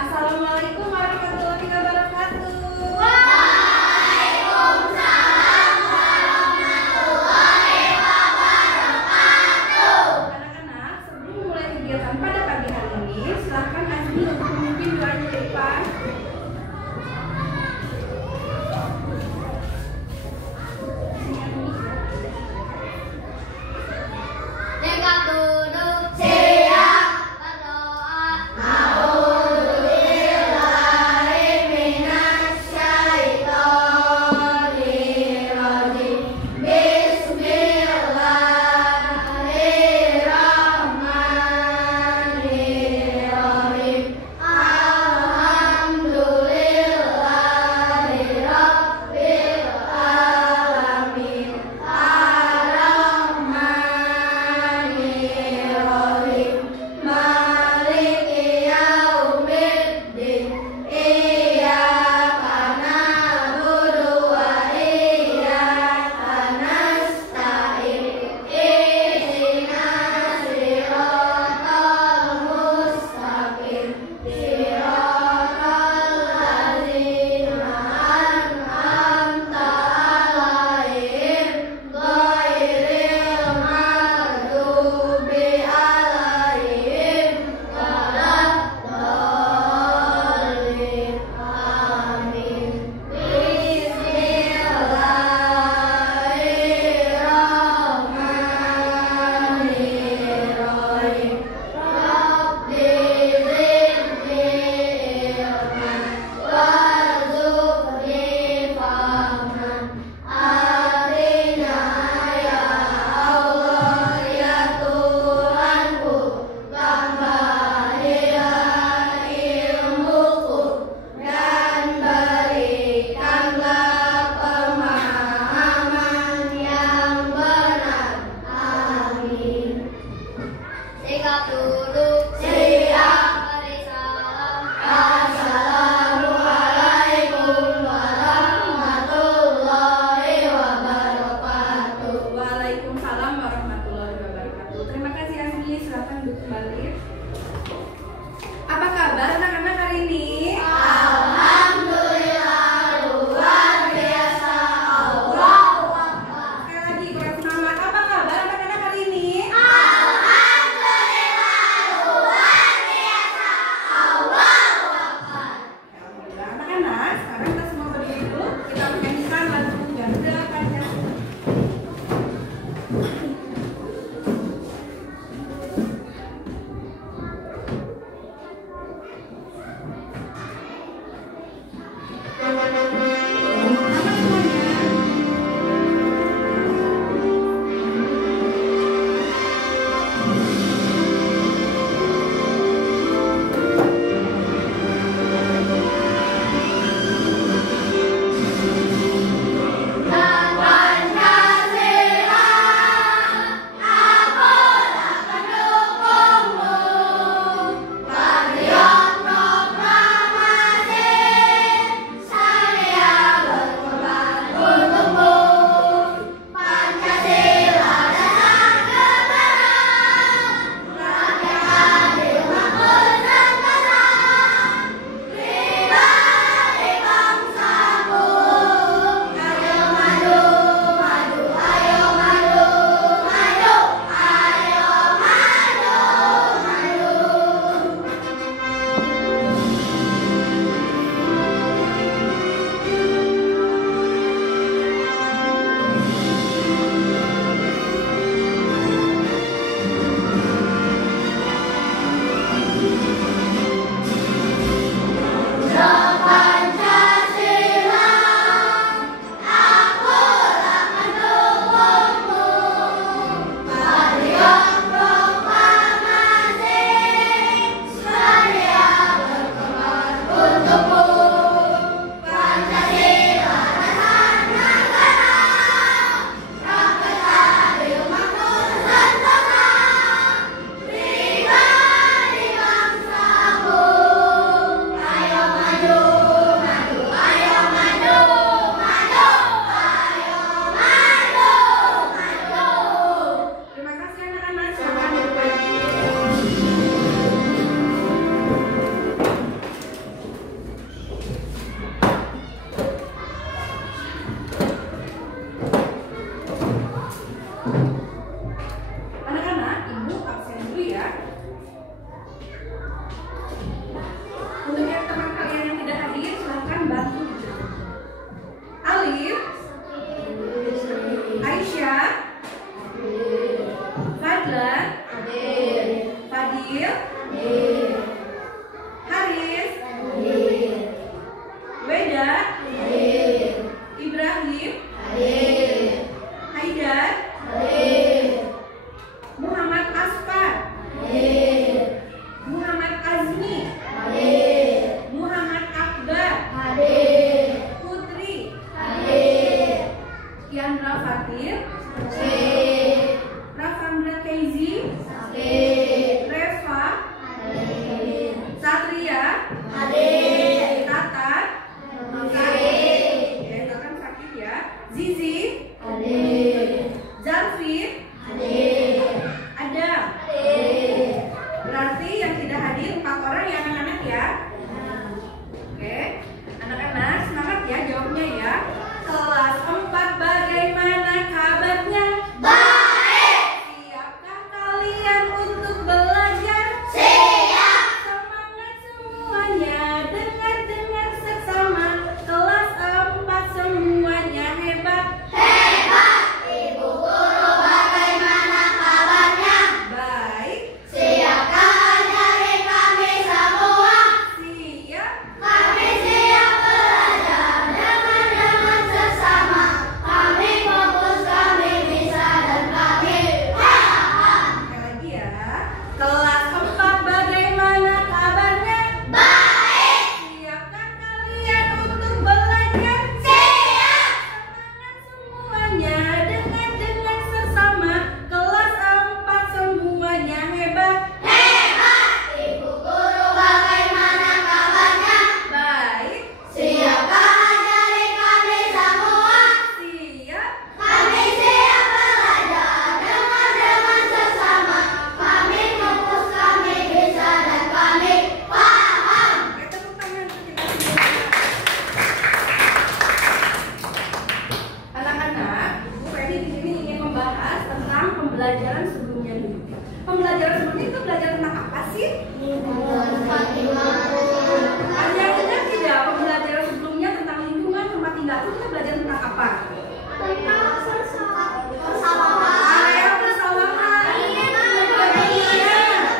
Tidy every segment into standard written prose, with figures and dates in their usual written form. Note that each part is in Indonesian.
Assalamualaikum warahmatullahi wabarakatuh. Waalaikumsalam warahmatullahi wabarakatuh. Anak-anak, sebelum memulai kegiatan pada pagi hari ini, silakan Azmi untuk memimpin doa di depan. Tegak duduk siap berdoa. A'udzubillahi tidak hadir 4 orang ya anak-anak ya. Oke, anak-anak semangat ya jawabnya ya. Kelas 4 bagaimana kabarnya? Baik. Siapkah kalian untuk belajar? Siap. Semangat semuanya, dengar seksama. Kelas 4 semuanya hebat. Hebat. Ibu guru bagaimana kabarnya? Baik. Siapkah ajari kami semua? Siap. Kami siap belajar dengan sesama. Kami fokus, kami bisa dan kami paham. Sekali lagi ya. Kelas 4 bagaimana kabarnya? Baik. Siapkah kalian untuk belajar? Siap. Semangat semuanya, dengar sesama. Kelas 4 semuanya hebat. Hebat. Ibu guru bagaimana kabarnya? Baik. Siapkah ajari kami semua? Siap. Kami siap belajar dengan sesama. Kami fokus, kami bisa dan kami paham. Oke, tepuk tangan untuk kita semua. Anak-anak, Bu Feni di sini ingin membahas tentang pembelajaran sebelumnya dulu. Pembelajaran sebelumnya itu belajar tentang apa sih? Ada yang ingat tidak pembelajaran sebelumnya tentang lingkungan tempat tinggal itu kita belajar tentang apa? Area persawahan. Iya.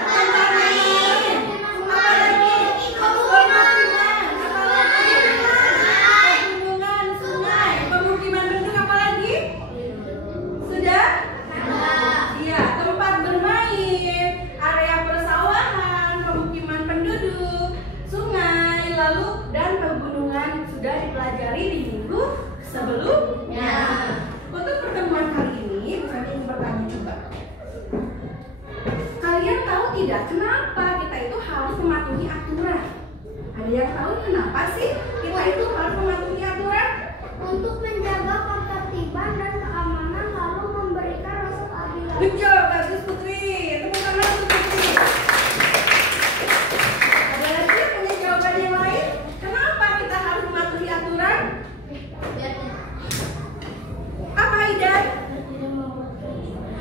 Tempat lain. Apa lagi? Pemukiman. Apa lagi? Pegunungan, sungai, pemukiman penduduk apa lagi? Sudah? Iya, tempat bermain, area persawahan, pemukiman penduduk, sungai, lalu dan pegunungan sudah dipelajari di minggu sebelumnya. Untuk pertemuan kali ini, saya ingin bertanya coba. Kalian tahu tidak kenapa kita itu harus mematuhi aturan? Ada yang tahu kenapa sih kita itu harus mematuhi aturan? Untuk menjaga ketertiban dan keamanan lalu memberikan rasa keadilan. Good job, bagus Putri. Tepuk tangan untuk Putri. Ada lagi yang punya jawaban yang lain? Kenapa kita harus mematuhi aturan? Apa Aidan?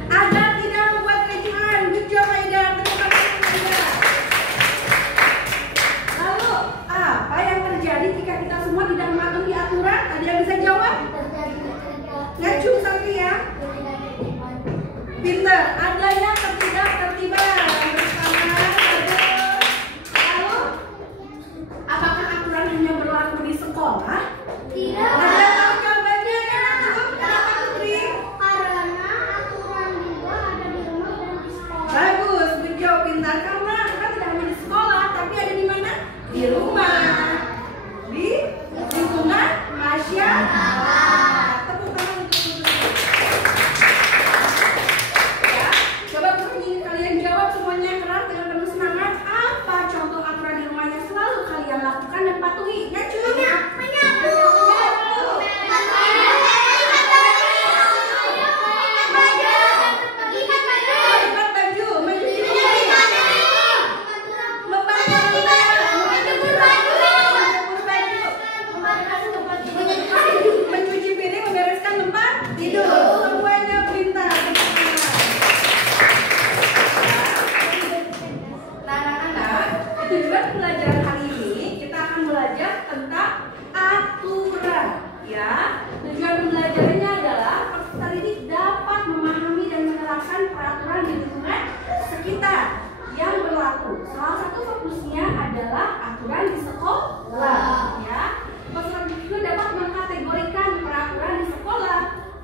Agar tidak membuat kericuhan. Good job Aidan. Tepuk tangan untuk Aidan. Lalu apa yang terjadi jika kita semua tidak mematuhi aturan? Ada yang bisa jawab? Ngacu Satria. Pinter, adanya ketidaktertiban bersama. Lalu, apakah aturan hanya berlaku di sekolah? Tidak. Ada yang tahu jawabannya? Kenapa Putri? Karena aturan juga ada di rumah dan di sekolah. Bagus, good job, pintar. Karena kan tidak hanya di sekolah, tapi ada di mana? Di rumah, di lingkungan masyarakat. Tepuk tangan untuk Putri. Ya, coba Putri kalian jawab semuanya keras dengan penuh semangat. Apa contoh aturan di rumahnya selalu kalian lakukan dan patuhi? Ngacu. Menyapu. Lipat baju, mencuci piring, membakar minyak, menjemur baju, mencuci piring, membereskan tempat tidur. Semuanya pintar. Nah, anak-anak, tujuan pelajaran hari ini kita akan belajar tentang aturan, ya. Tujuan pembelajarannya adalah peserta didik dapat memahami dan menerapkan peraturan di lingkungan sekitar yang berlaku. Salah satu fokusnya adalah aturan di sekolah, ya. Peserta didik juga dapat mengkategorikan peraturan di sekolah,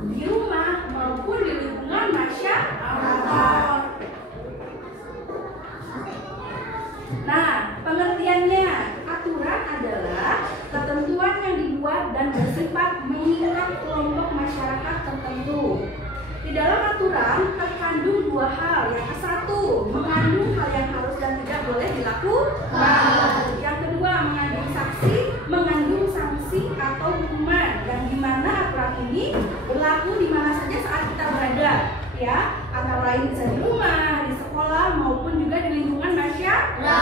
di rumah maupun di lingkungan masyarakat. Nah, pengertiannya, aturan adalah ketentuan yang dibuat dan bersifat mengikat kelompok masyarakat tertentu. Di dalam aturan terkandung dua hal. Yang satu, mengandung hal yang harus dan tidak boleh dilakukan. Yang kedua, mengandung sanksi atau hukuman. Yang dimana aturan ini berlaku di mana saja saat kita berada, ya, antara lain bisa di rumah, di sekolah maupun juga di lingkungan masyarakat.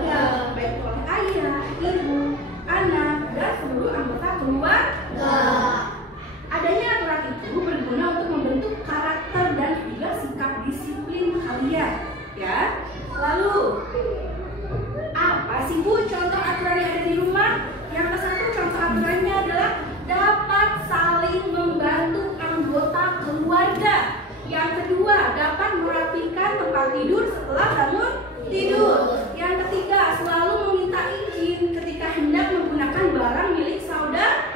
baik itu oleh ayah, ibu, anak, dan seluruh anggota keluarga. Adanya aturan itu berguna untuk membentuk karakter dan juga sikap disiplin kalian, ya. Lalu, apa sih Bu contoh aturan yang ada di rumah? Yang ke satu contoh aturannya adalah dapat saling membantu anggota keluarga. Yang kedua, dapat merapikan tempat tidur setelah bangun tidur. Yang ketiga, selalu meminta izin ketika hendak menggunakan barang milik saudara.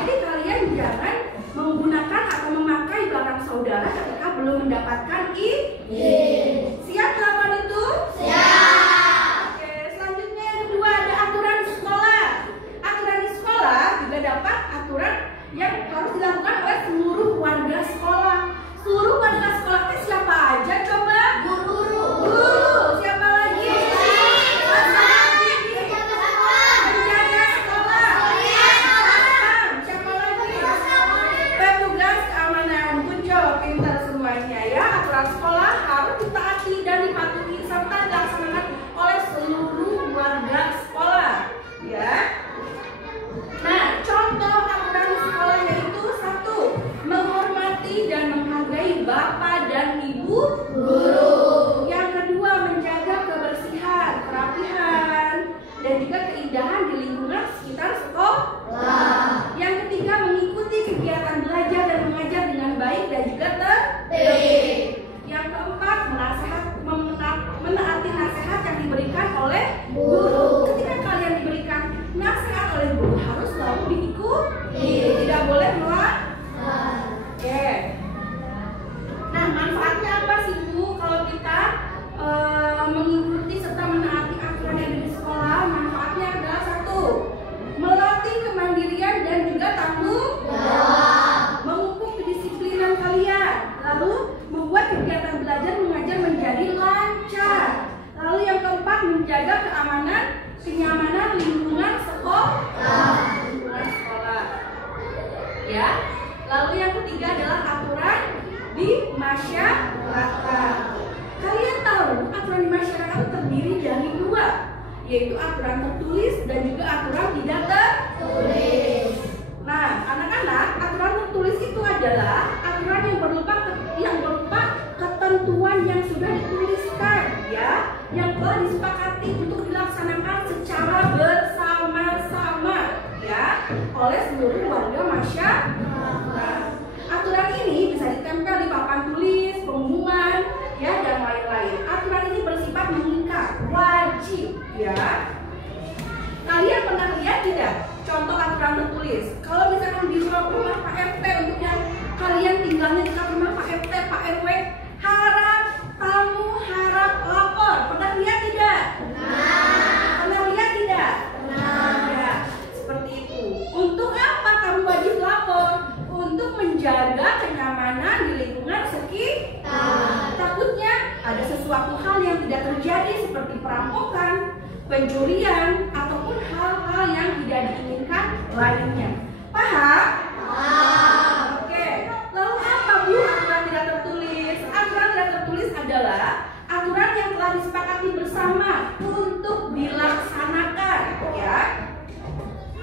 Jadi kalian jangan menggunakan atau memakai barang saudara ketika belum mendapatkan izin. Siap melakukan itu? Siap. Oke, selanjutnya yang kedua ada aturan di sekolah. Aturan di sekolah juga dapat aturan yang harus dilakukan oleh seluruh warga sekolah. Seluruh warga sekolah itu siapa aja coba? Guru. Siapa lagi? Penjaga sekolah. Siapa lagi? Petugas keamanan. Good job, pintar semuanya ya. Aturan sekolah harus ditaati dan dipatuhi serta dilaksanakan oleh seluruh warga sekolah, ya. Nah, contoh aturan di sekolah yaitu satu, menghormati dan menghargai bapak dan ibu guru. Yang kedua, menjaga kebersihan, kerapihan, dan juga keindahan di lingkungan sekitar sekolah. Yang ketiga, mengikuti kegiatan belajar dan mengajar dengan baik dan juga tertib. Yang keempat, menaati nasihat yang diberikan oleh guru. Ketika kalian diberikan nasihat oleh guru harus selalu diikuti, tidak boleh melanggar. Oke. Nah, manfaatnya apa sih Bu kalau kita mengikuti serta menaati aturan yang ada di sekolah? Manfaatnya adalah satu, melatih kemandirian dan juga tanggung jawab, memupuk kedisiplinan kalian, lalu membuat kegiatan belajar mengajar menjadi lancar. Lalu yang keempat, menjaga keamanan, kenyamanan lingkungan sekolah. Ya. Lalu yang ketiga adalah aturan di masyarakat. Kalian tahu aturan di masyarakat terdiri dari dua, yaitu aturan tertulis dan juga aturan tidak tertulis. Nah, anak-anak, aturan tertulis itu adalah aturan yang berupa ketentuan yang sudah dituliskan, ya, yang telah disepakati untuk dilaksanakan secara bersama-sama, ya, oleh seluruh warga masyarakat. Aturan ini bisa ditempel di papan tulis, pengumuman, ya, dan lain-lain. Aturan ini bersifat mengikat, wajib, ya. Kalian pernah lihat tidak contoh aturan tertulis? Kalau misalkan di rumah Pak RT, untuk yang kalian tinggalnya di rumah Pak RT, Pak RW, harap tamu, harap lapor. Pernah lihat tidak? Pernah lihat tidak? Ya, seperti itu. Untuk apa kamu wajib lapor? Untuk menjaga kenyamanan di lingkungan sekitar. Takutnya ada sesuatu hal yang tidak terjadi seperti perampokan, pencurian, ataupun hal-hal yang tidak diinginkan lainnya. Paham? Paham. Oke. Lalu apa Bu aturan tidak tertulis? Aturan tidak tertulis adalah aturan yang telah disepakati bersama untuk dilaksanakan, ya.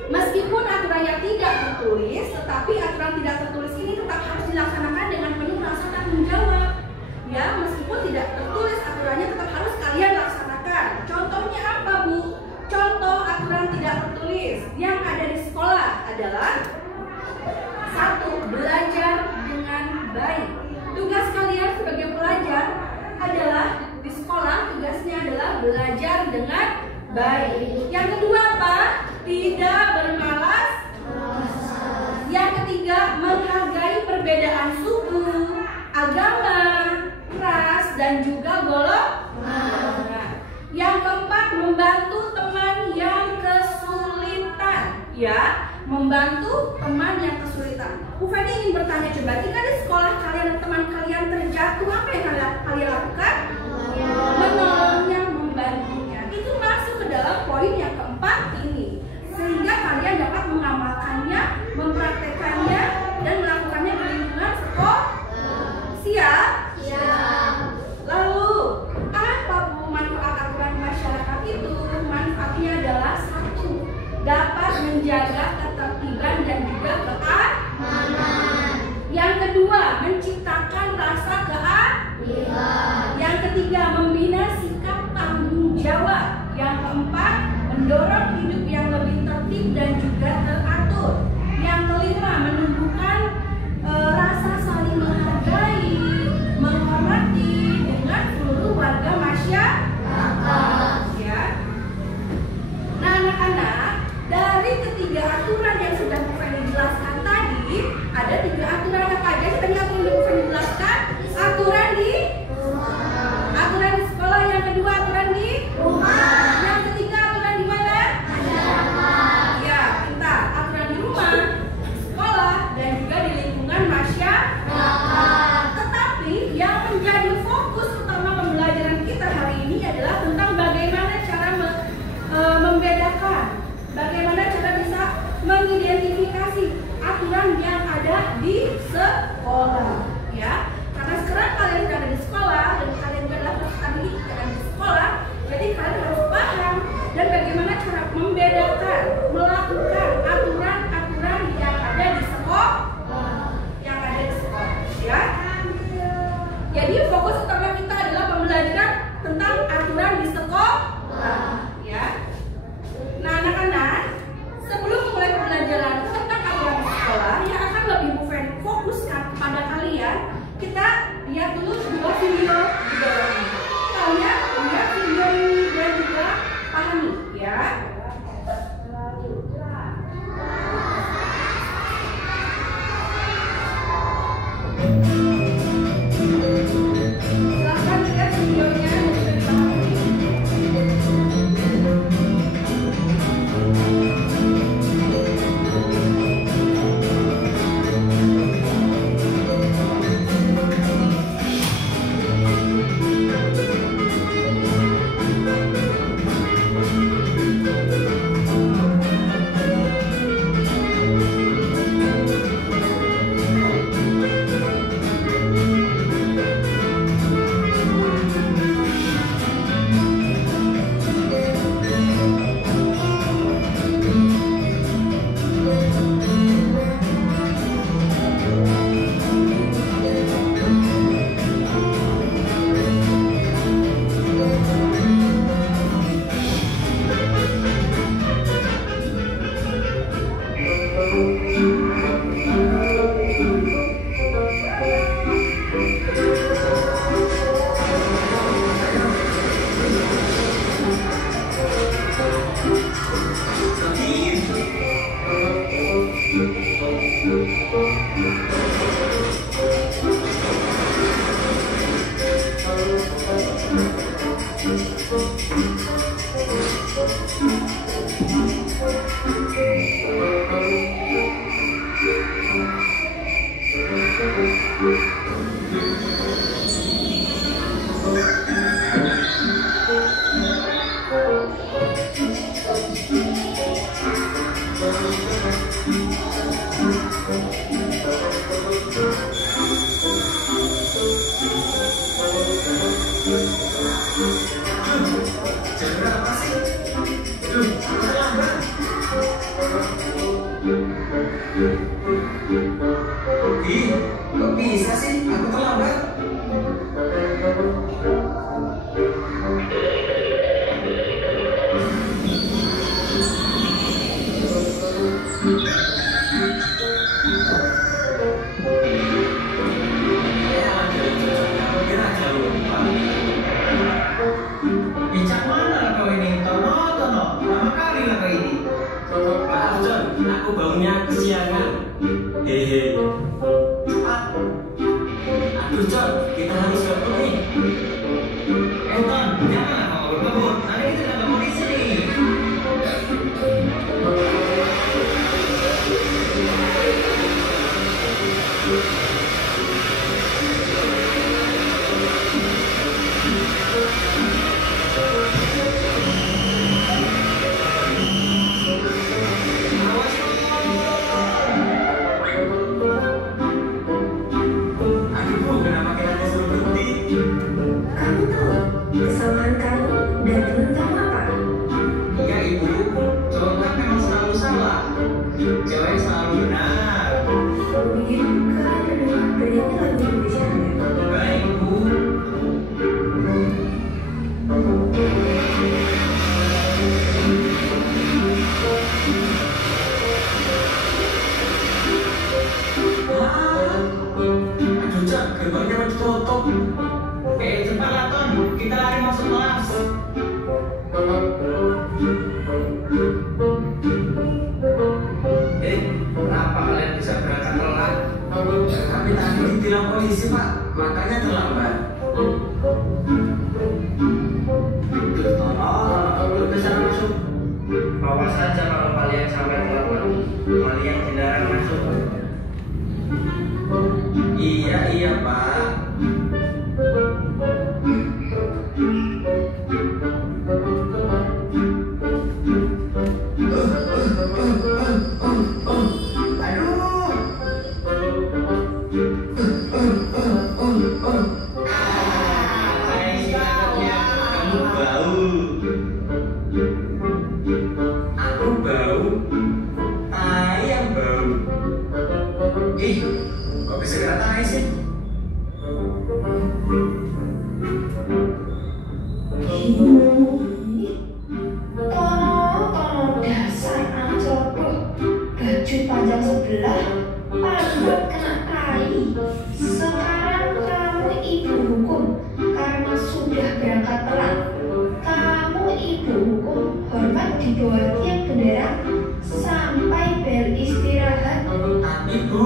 Meskipun aturannya tidak tertulis, tetapi aturan tidak tertulis ini tetap harus dilaksanakan dengan penuh rasa tanggung jawab. Ya, meskipun tidak tertulis, aturannya tetap harus kalian laksanakan. Contohnya apa Bu? Contoh aturan tidak tertulis yang ada di sekolah adalah satu, belajar dengan baik. Tugas kalian sebagai pelajar adalah di sekolah, tugasnya adalah belajar dengan baik. Yang kedua apa? Tidak bermalas. Yang ketiga, menghargai perbedaan suku, agama, ras, dan juga golongan. Yang keempat, membantu teman yang kesulitan, ya, membantu teman yang kesulitan. Bu Feni ingin bertanya, coba jika di sekolah kalian dan teman kalian terjatuh, apa yang kalian lakukan? Menolongnya, membantunya. Itu masuk ke dalam poin yang keempat ini, sehingga kalian dapat mengamalkannya, mempraktekannya, dan melakukannya di lingkungan sekolah. Siap? Siap. Lalu, apa Bu manfaat aturan masyarakat itu? menjaga ketertiban dan juga keamanan. Yang kedua, menciptakan rasa keadilan. Yang ketiga, membina sikap tanggung jawab. Yang keempat, mendorong hidup yang lebih tertib dan juga teratur. Yang kelima, menumbuhkan rasa saling menghargai, menghormati dengan seluruh warga masyarakat. Ya. Nah, anak-anak, dari ketiga aturan yang sudah Bu Feni jelaskan tadi, ada 3 aturan apa aja sih tadi yang Bu Feni jelaskan? Aturan di aturan di sekolah, yang kedua aturan di rumah, yang ketiga aturan di mana? Masyarakat. Ya, pintar. Aturan di rumah, sekolah, dan juga di lingkungan masyarakat. Tetapi yang menjadi fokus utama pembelajaran kita hari ini adalah tentang bagaimana cara membedakan, bagaimana cara bisa mengidentifikasi aturan yang ada di sekolah, ya. Karena sekarang kalian sudah ada di sekolah dan kalian juga adalah peserta didik yang ada di sekolah, jadi kalian harus paham dan bagaimana cara membedakan, melakukan aturan-aturan yang ada di sekolah, ya. Jadi fokus utama kita adalah pembelajaran tentang aturan di sekolah, ya. Nah, anak-anak, sebelum mulai pembelajaran tentang aturan di sekolah yang akan lebih Bu Feni fokuskan kepada kalian, kita lihat dulu 2 video di bawah ini. Kalian lihat video ini dan juga pahami, ya. Silahkan lihat videonya dan juga dipahami. Kok bisa sih? Aku terlambat. Bicak mana kau ini? Tono, lama kali lah kau ini. Maaf John, aku bangunnya kesiangan. Hehe. Aduh John, kita harus kabur nih. Ton, janganlah kau berkebun. Nanti kita dapat polisi nih. Awas, sih Pak, makanya terlambat. Tono bisa masuk. Awas saja kalau kalian sampai telat lagi. Kalian dilarang masuk. Iya Pak. Kok bisa kena tai sih? Tono dasar ancopo, baju panjang sebelah, pantat kena tai. Sekarang kamu ibu hukum karena sudah berangkat telat. Kamu ibu hukum hormat di bawah tiang bendera sampai bel istirahat. Tapi Bu,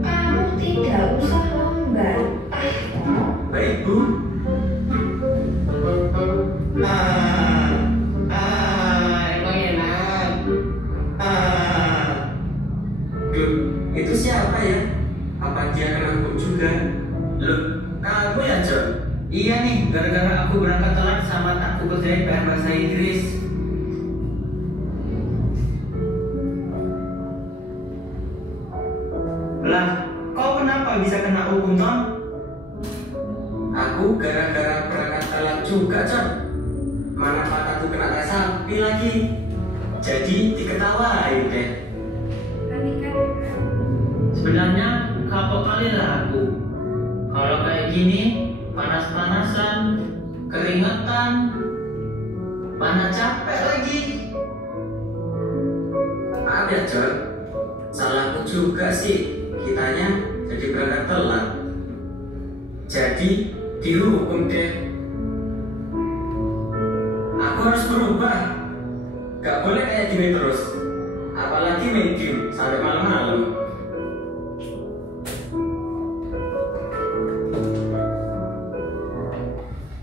Kamu tidak usah membantah. baik Bu. Emang enak. Duh, itu siapa ya? Apa dia kena hukum juga? Loh, kamu ya John? Iya nih, gara-gara aku berangkat telat sama takku kerjain PR bahasa Inggris. Lah, kau kenapa bisa kena hukum, Ton? Aku gara-gara berangkat telat juga, John. Mana mataku kena tai sapi lagi. Jadi diketawain deh. Sebenarnya kapok kali lah aku. Kalau kayak gini, panas-panasan, keringetan, mana capek lagi. Maaf ya John, salahku juga sih. Kitanya jadi berangkat telat. Jadi dihukum deh. Aku harus berubah. Gak boleh kayak gini terus. Apalagi main game sampai malam-malam.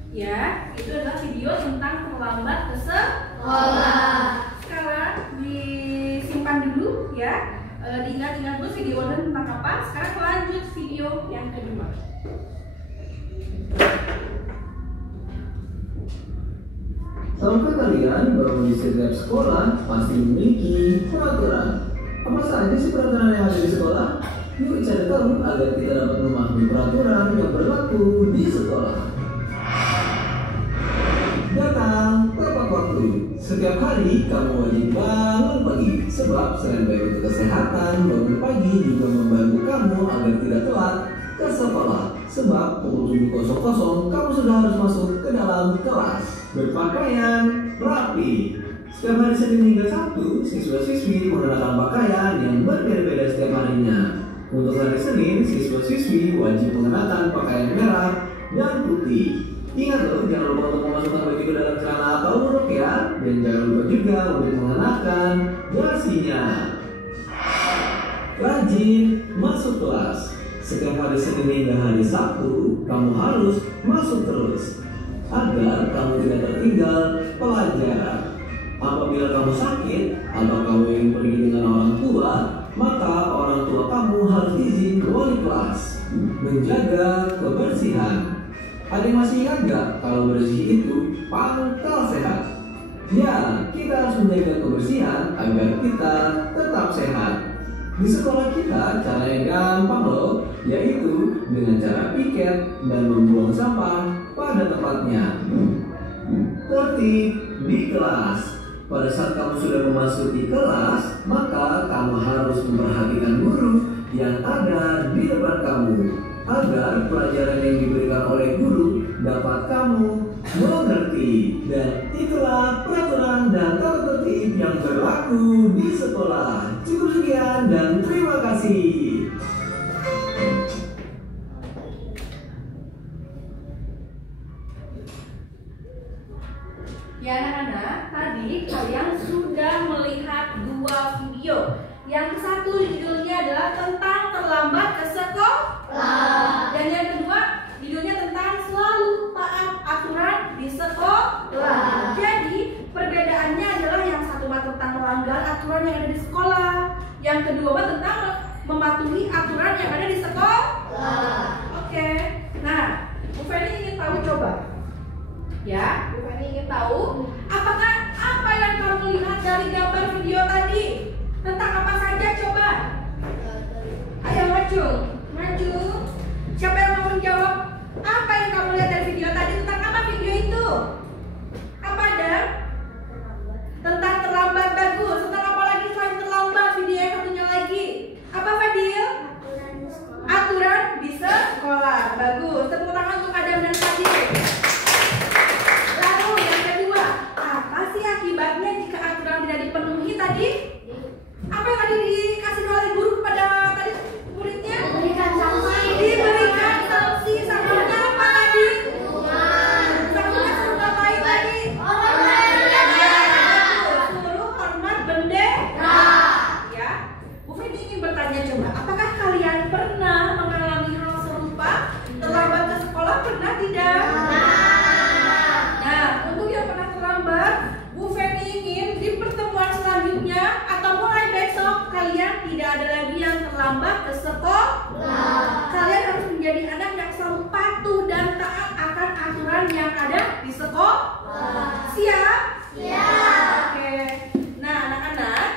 Ya, itu adalah video tentang terlambat ke sekolah. Sekarang disimpan dulu ya. Diingat-ingat dulu video tentang apa. Sekarang lanjut video yang kedua. Tahukah kalian bahwa di setiap sekolah pasti memiliki peraturan? Apa saja sih peraturan yang ada di sekolah? Yuk cari tahu agar kita dapat memahami peraturan yang berlaku di sekolah. Datang tepat waktu. Setiap hari kamu wajib bangun pagi. Sebab selain baik untuk kesehatan, bangun pagi juga membantu kamu agar tidak telat ke sekolah. Sebab pukul 7.00 kamu sudah harus masuk ke dalam kelas. Berpakaian rapi. Setiap hari Senin hingga Sabtu, siswa-siswi mengenakan pakaian yang berbeda-beda setiap harinya. Untuk hari Senin, siswa-siswi wajib mengenakan pakaian merah dan putih. Ingat loh, jangan lupa untuk memasukkan baju ke dalam celana atau rok ya. Dan jangan lupa juga untuk mengenakan dasinya. Rajin masuk kelas. Setiap hari Senin hingga hari Sabtu, kamu harus masuk terus agar kamu tidak tertinggal pelajaran. Apabila kamu sakit atau kamu ingin pergi dengan orang tua, maka orang tua kamu harus izin ke wali kelas. Menjaga kebersihan. Ada yang masih ingat gak kalau bersih itu pangkal sehat? Ya, kita harus menjaga kebersihan agar kita tetap sehat. Di sekolah kita caranya gampang loh, yaitu dengan cara piket dan membuang sampah pada tempatnya. Tertib di kelas. Pada saat kamu sudah memasuki kelas, maka kamu harus memperhatikan guru yang ada di depan kamu agar pelajaran yang diberikan oleh guru dapat kamu mengerti. Dan itulah peraturan dan tata tertib yang berlaku di sekolah. Cukup sekian dan terima kasih. Ya anak-anak, tadi kalian sudah melihat dua video. Yang satu judulnya adalah tentang terlambat ke sekolah. Dan Dan yang kedua, videonya tentang selalu taat aturan di sekolah. Jadi perbedaannya adalah yang satu mah tentang melanggar aturan yang ada di sekolah, yang kedua mah tentang mematuhi aturan yang ada di sekolah. Oke. Nah, Bu Feni ingin tahu, coba ya, Bu Feni ingin tahu apakah apa yang kamu lihat dari gambar video tadi tentang apa saja, coba. Ayo maju. Siapa yang mau menjawab? Apa yang kamu lihat dari video tadi? Tentang apa video itu? Apa ada? Tentang terlambat, bagus. Tentang apa lagi selain terlambat? Video yang satunya lagi. Apa, Fadil? Aturan di sekolah. Bagus. Tepuk tangan untuk Adam dan Fadil. Lalu yang kedua, apa sih akibatnya jika aturan tidak dipenuhi tadi? Apa yang tadi dikasih oleh guru kepada tadi muridnya? Diberikan sanksi. Sanksinya apa tadi? Sanksinya suruh ngapain tadi? Suruh hormat bendera. Ya, Bu Feni ingin bertanya, coba, apakah kalian pernah mengalami hal serupa? Terlambat ke sekolah, pernah tidak? Nah, untuk yang pernah terlambat, Bu Feni ingin di pertemuan selanjutnya atau mulai besok kalian tidak ada lagi yang terlambat ke sekolah. Kalian harus menjadi anak yang selalu patuh dan taat akan aturan yang ada di sekolah. Siap? Oke. Nah, anak-anak,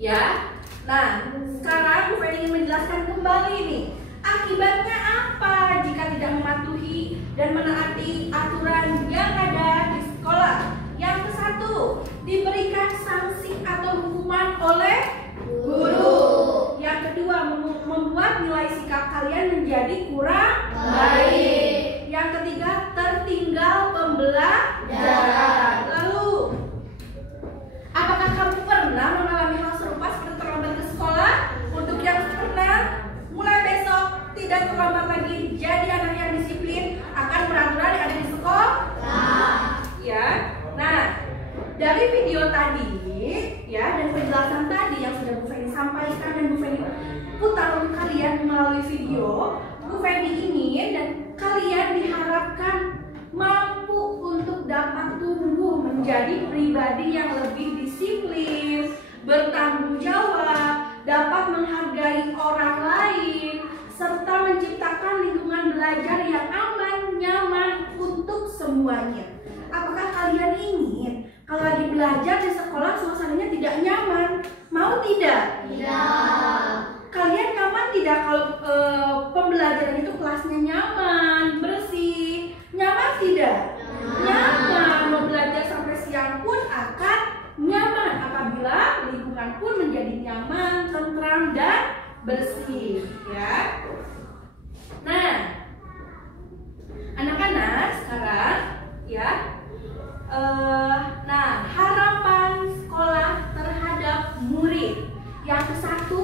ya. Nah, sekarang Bu Feni ingin menjelaskan kembali nih, akibatnya apa jika tidak mematuhi dan menaati aturan yang ada di sekolah. Yang ke satu, diberikan sanksi atau hukuman oleh guru. Yang kedua, membuat nilai sikap kalian menjadi kurang baik. Yang ketiga, tertinggal pembelajaran. Lalu, apakah kamu pernah mengalami hal serupa seperti terlambat ke sekolah? Untuk yang pernah, mulai besok tidak terlambat lagi, jadi anak yang disiplin akan peraturan yang ada di sekolah. Ya. Nah, dari video tadi ya dan penjelasan tadi yang sudah Bu Feni sampaikan dan Bu Feni putar untuk kalian melalui video, Bu Feni ingin dan kalian diharapkan mampu untuk dapat tumbuh menjadi pribadi yang lebih disiplin, bertanggung jawab, dapat menghargai orang lain, serta menciptakan lingkungan belajar yang aman, nyaman untuk semuanya. Apakah kalian ingin kalau lagi belajar di sekolah suasananya tidak nyaman? Mau tidak? Tidak. Kalian nyaman tidak kalau pembelajaran itu kelasnya nyaman, bersih? Nyaman tidak? Nyaman. Mau belajar sampai siang pun akan nyaman apabila lingkungan pun menjadi nyaman, tentram dan bersih, ya. Nah, anak-anak sekarang, ya. Nah, harapan sekolah terhadap murid. Yang ke satu,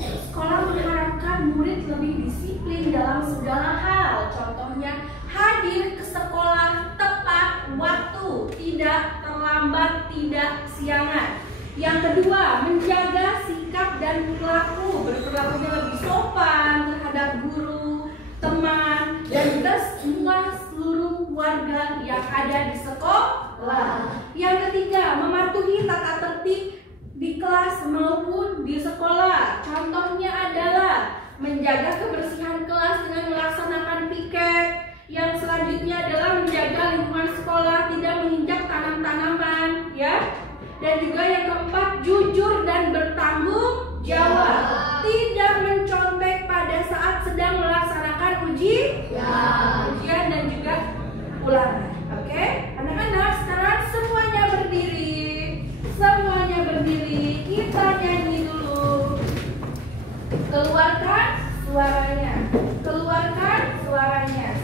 sekolah mengharapkan murid lebih disiplin dalam segala hal. Contohnya, hadir ke sekolah tepat waktu, tidak terlambat, tidak siangan. Yang kedua, menjaga sikap dan berperilakunya lebih sopan terhadap guru, teman, dan juga seluruh warga yang ada di sekolah. Yang ketiga, mematuhi tata tertib di kelas maupun di sekolah. Contohnya adalah menjaga kebersihan kelas dengan melaksanakan piket. Yang selanjutnya adalah menjaga lingkungan sekolah, tidak menginjak tanaman, ya. Dan juga yang keempat, jujur dan bertanggung jawab. Tidak mencontek pada saat sedang melaksanakan ujian dan juga ulangan. Oke? Anak-anak, sekarang semuanya berdiri. Kita nyanyi dulu. Keluarkan suaranya.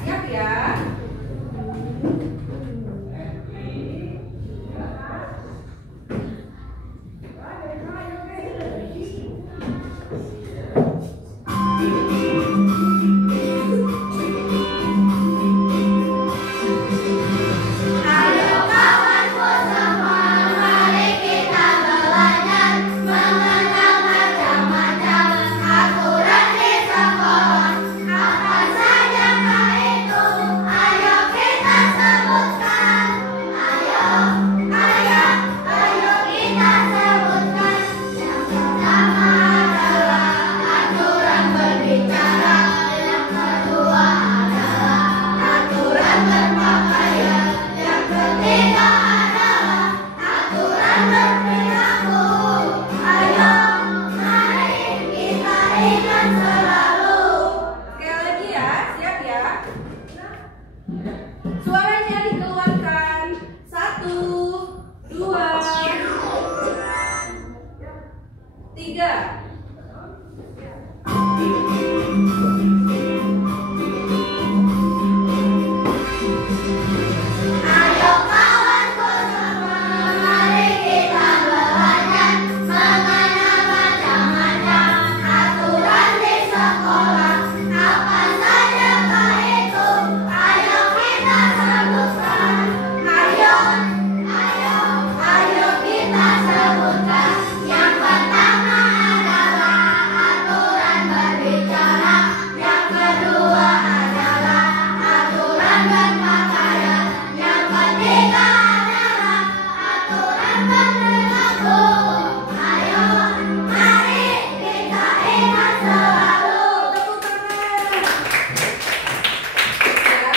Siap ya? 3. Ayo kawanku semua, mari kita belajar mengenal macam-macam aturan di sekolah. Apa sajakah itu? Ayo kita sebutkan. Ayo kita sebutkan. Yang pertama adalah aturan berbicara. Yang kedua adalah aturan berpakaian. Yang ketiga adalah aturan berperilaku. Ayo, mari kita ingat selalu. Tepuk tangan. Ya,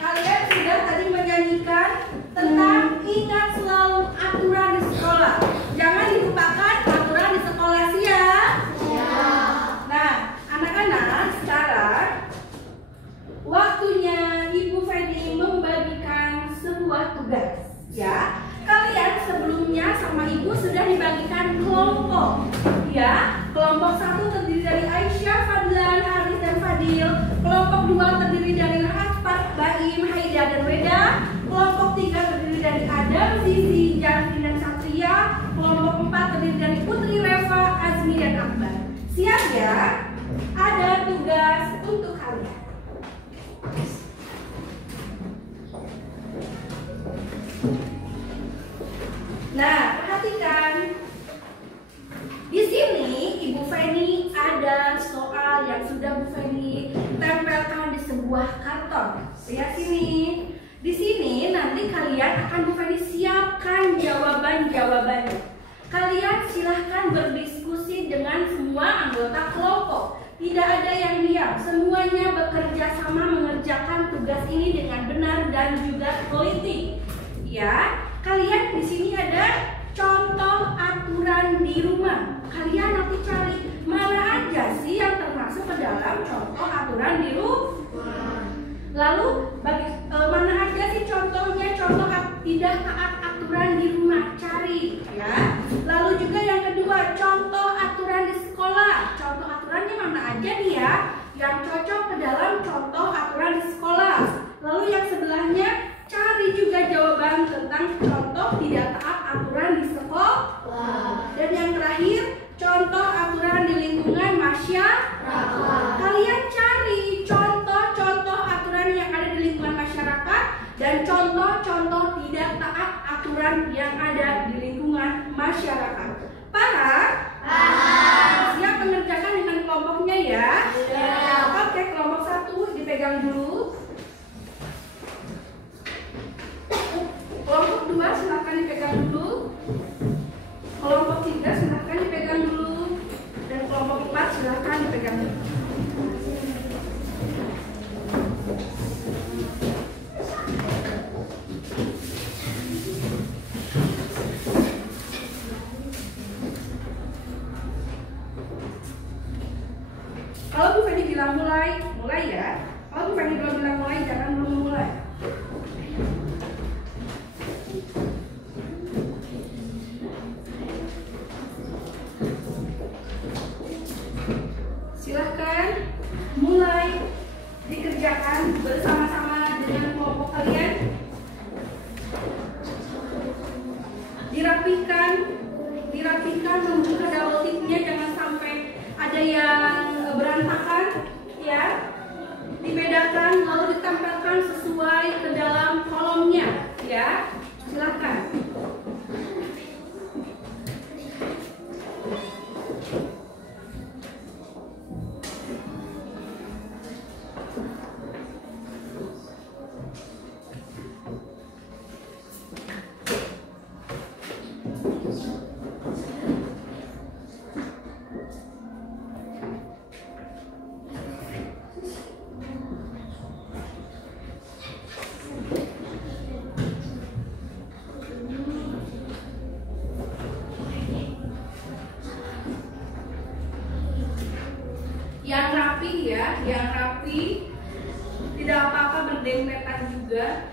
kalian sudah tadi menyanyikan tentang ingat selalu aturan di sekolah. Jangan dilupakan aturan di sekolah siap. Nah, anak-anak, sekarang waktunya Ibu Feni membagikan sebuah tugas. Ya, kalian sebelumnya sama Ibu sudah dibagikan kelompok. Ya, kelompok 1 terdiri dari Aisyah, Fadlan, Haris, dan Fadil. Kelompok 2 terdiri dari Rahat, Baim, Haida, dan Weda. Kelompok 3 terdiri dari Adam, Zizi, Janvin, dan Satria. Kelompok 4 terdiri dari Putri, Reva, Azmi, dan Akbar. Siap ya? Ada tugas untuk kalian. Nah, perhatikan. Di sini Ibu Feni ada soal yang sudah Bu Feni tempelkan di sebuah karton. Lihat sini. Di sini nanti kalian akan Bu Feni siapkan jawaban-jawabannya. Kalian silahkan berdiskusi dengan semua anggota kelompok. Tidak ada yang diam. Semuanya bekerja sama mengerjakan tugas ini dengan benar dan juga teliti. Ya, kalian di sini ada contoh aturan di rumah. Kalian nanti cari mana aja sih yang termasuk ke dalam contoh aturan di rumah. Lalu mana aja sih contohnya contoh tidak taat aturan di rumah, cari ya. Lalu juga yang kedua contoh aturan di sekolah. Contoh aturannya mana aja nih ya yang cocok ke dalam contoh aturan di sekolah. Lalu yang sebelahnya cari juga jawaban tentang contoh tidak taat aturan di sekolah. Dan yang terakhir, contoh aturan di lingkungan masyarakat. Kalian cari contoh-contoh aturan yang ada di lingkungan masyarakat dan contoh-contoh tidak taat aturan yang ada di lingkungan masyarakat. Paham? Siap mengerjakan dengan kelompoknya ya? Oke, kelompok 1 dipegang dulu. Kelompok 2 silahkan dipegang dulu. Kelompok 3 silahkan dipegang dulu. Dan kelompok 4 silahkan dipegang dulu. Kalau Bu Feni bilang mulai ya. Kalau Bu Feni belum bilang mulai, jangan belum mulai. Silahkan mulai dikerjakan bersama-sama dengan kelompok kalian. Dirapikan, membuka double tipnya, jangan sampai ada yang berantakan ya. Dibedakan lalu ditempelkan sesuai ke dalam kolomnya ya. Silahkan. Yang rapi ya, yang rapi, tidak apa-apa berdempetan juga.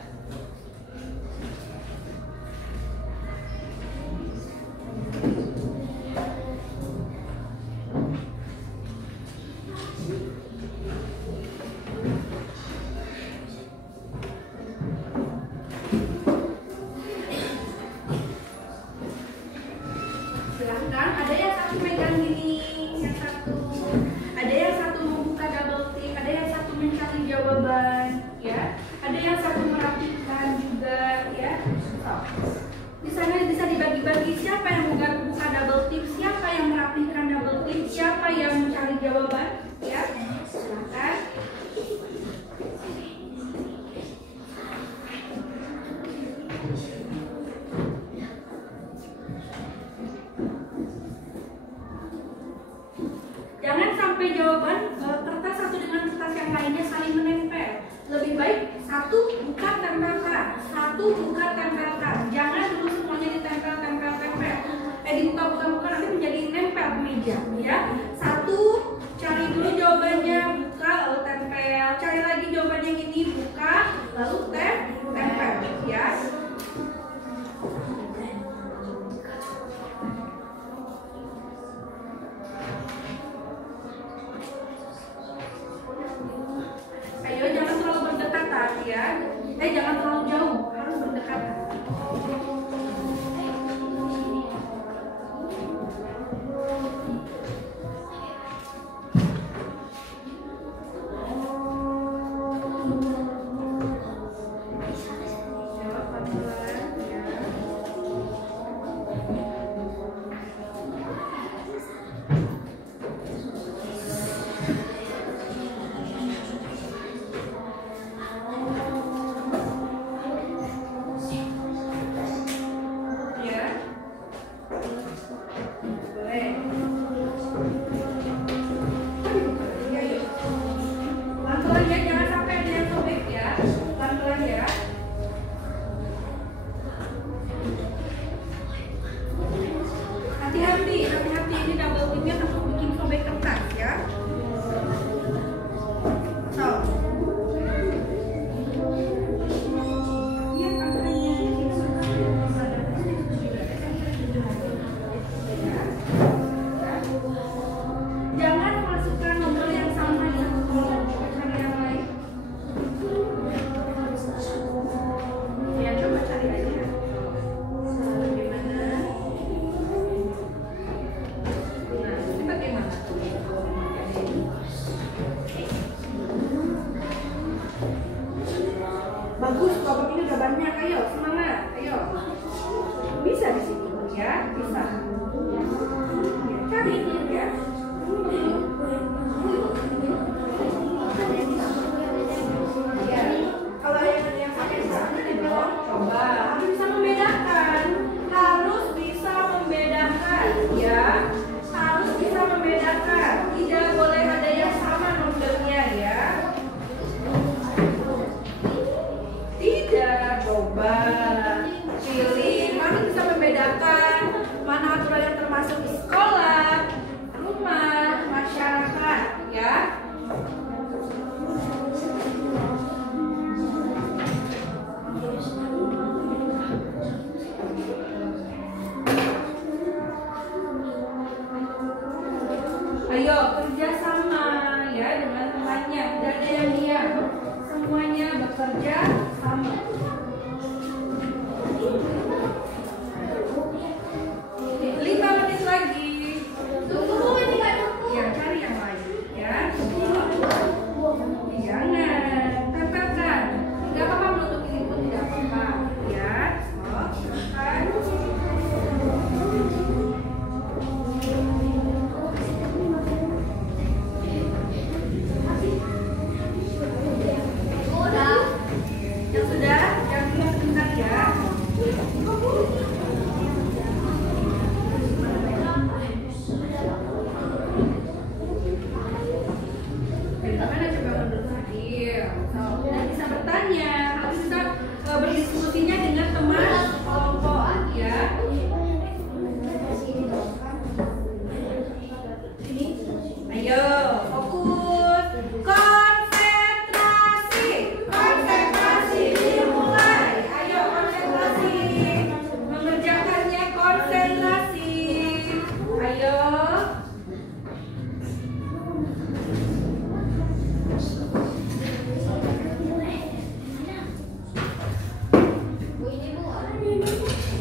masih megang gini, yang satu. Ada yang satu membuka double tick, ada yang satu mencari jawaban, ya. Ada yang satu merapikan juga, ya. So, di sana bisa dibagi-bagi siapa yang buka double tick, siapa yang merapikan double tick, siapa yang mencari jawaban, ya. Silakan. Jangan sampai jawaban kertas satu dengan kertas yang lainnya saling menempel. Lebih baik satu buka tempelkan, satu buka tempelkan. Jangan dulu semuanya ditempel. Dibuka nanti menjadi nempel ke meja, ya. Satu cari dulu jawabannya, buka lalu tempel. Cari lagi jawabannya gini, buka lalu tempel, ya. Ayo jangan terlalu berdekatan, ya. Jangan terlalu jauh, harus berdekatan. Hati-hati ini double tipnya takut bikin sobek kertas, ya. So, jangan masukkan nomor yang sama di satu kolom, cari yang lain. Ya, coba cari aja. Bagus, kelompok ini udah banyak. Ayo, semangat. Ayo. Bisa di sini, ya? Bisa. Cari, ya. Ya. Kalau yang pakai sana coba. Harus bisa membedakan. Harus bisa membedakan, ya. Harus bisa membedakan. Tidak boleh ada yang sama nomornya, ya. Coba pilih mana bisa membedakan mana aturan yang termasuk di sekolah, rumah, masyarakat, ya. Ayo kerjasama, ya, dengan temannya. Tidak ada yang diam, semuanya bekerja sama. 5 menit lagi. Tunggu ini Kak. Ya, cari yang lain, ya. Jangan tempelkan. Tidak apa-apa menutup ini pun tidak apa-apa, ya. Yang sudah, yang ini sebentar, ya. Bisa bertanya, harus bisa berdiskusinya dengan teman kelompok, ya. Ayo, fokus, konsentrasi dimulai. Ayo konsentrasi, mengerjakannya konsentrasi. Ayo.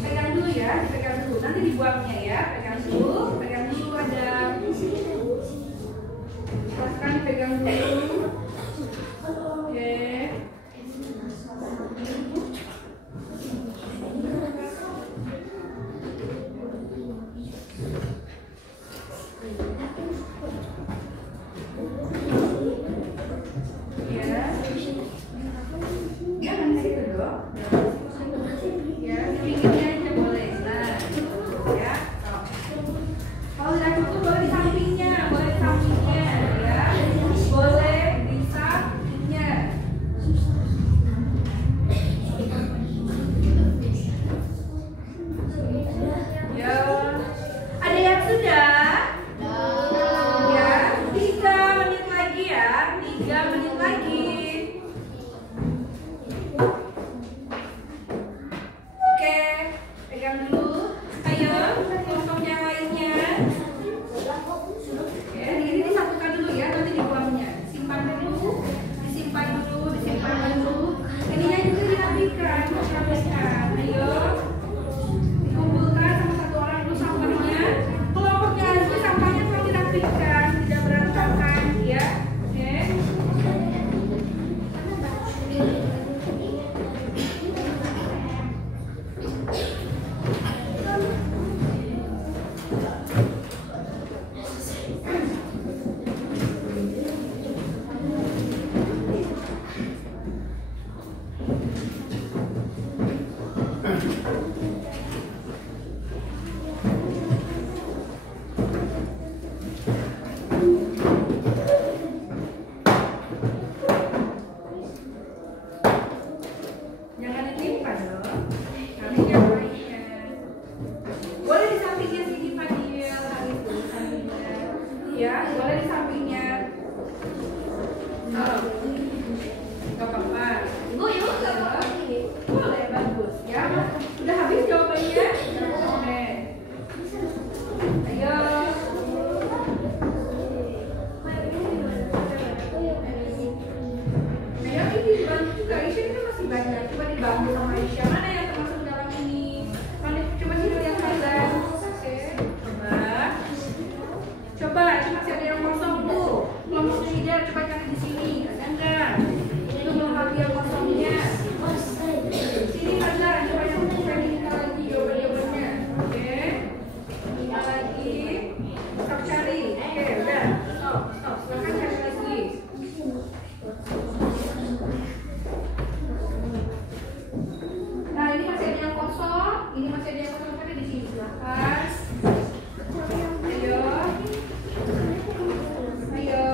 Pegang dulu ya, dipegang dulu. Nanti dibuangnya ya. Pegang dulu ada pegang dulu. Oke. Ya. Jangan situ dong. Ya, pinggirnya aja boleh. Nah, ya. Kalau tidak cukup boleh di sampingnya, boleh di sampingnya, ya. Boleh di sampingnya. Ya. Ada yang sudah? Ya, 3 menit lagi ya. 3 menit lagi. Oke, pegang dulu. Ayo, kelompok yang lainnya. Oke, ini disatukan dulu ya, nanti dibuangnya. Simpan dulu, disimpan dulu, disimpan dulu. Ininya juga dirapikan, dirapikan. Ayo, dikumpulkan sama satu orang dulu sampahnya. Kelompoknya itu sampahnya perlu dirapikan, tidak berantakan, ya. Oke. Jangan ditimpa dong. Nanti yang lainnya. Boleh di sampingnya sini Fadil, hari itu di sampingnya. Ya, boleh di sampingnya. Oh, nggak apa-apa. Yuk, boleh, bagus. Ya, udah habis jawabannya. Oke. Ayo. Ayo, ini dibantu juga. Aisyah ini kan masih banyak. Coba dibantu sama Aisyah. Mana yang termasuk dalam ini? Coba tidur yang kalian. Oke. Coba ini masih ada yang kosong tuh. Kelompok leader coba cari di sini. Ada enggak? Itu belum lagi yang kosongnya. Sini ada. Coba yang kita lagi jawaban-jawabannya. Oke. Lima lagi. Stop cari. Oke, udah. Stop. Silakan cari lagi. Nah, ini masih ada yang kosong. Ini masih ada yang kosong. Ada di sini. Silakan. Ayo. Ayo.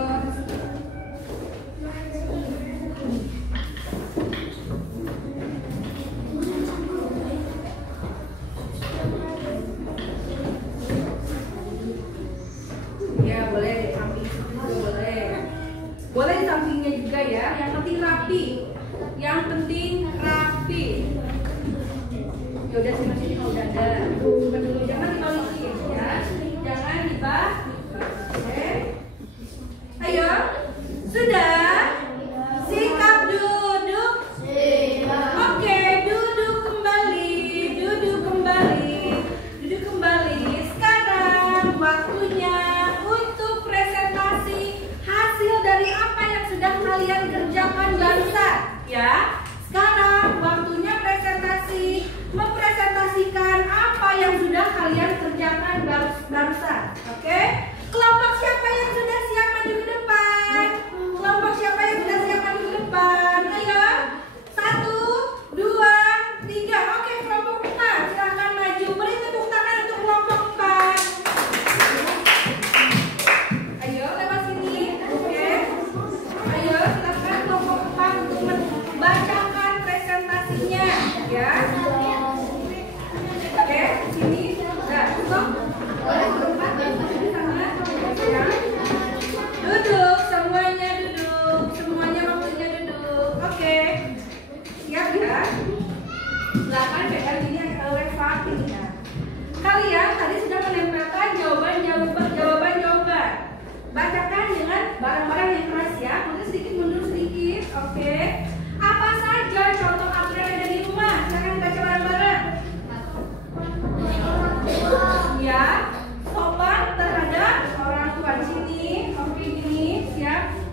Ya, boleh di samping situ boleh. Boleh di sampingnya juga ya. Yang penting rapi. Yang penting rapi. Ya udah sini kalau udah ada. Dulu jangan dibalikin ya. Jangan dibalik. Oke. Ayo. Sudah? Sikap duduk. Oke, duduk kembali. Duduk kembali. Duduk kembali. Sekarang waktunya untuk presentasi hasil dari apa yang sudah kalian kerjakan barusan, ya. Sekarang waktunya presentasi, mempresentasikan apa yang sudah kalian kerjakan barusan. Oke? Kelompok siapa yang sudah siap maju ke depan? Kelompok siapa yang sudah siap maju ke depan? Ayo. 1, 2, 3. Oke, kelompok 4 silahkan maju. Beri tepuk tangan untuk kelompok 4. Ayo lewat sini. Oke. Ayo silakan kelompok 4 untuk membacakan presentasinya, ya. Oke, sini. Udah, stop. Boleh kelompok 4 di sana. Ya. Duduk, semuanya duduk. Semuanya waktunya duduk. Oke. Siap ya? Silakan pegang ini lewat ini ya. Kalian tadi sudah menempelkan jawaban. Bacakan dengan barang-barang yang keras ya. Mundur sedikit. Oke. Apa saja contoh aturan yang ada di rumah? Silakan baca bareng-bareng. Ya. Sopan terhadap orang tua di sini. Oke, gini. Siap.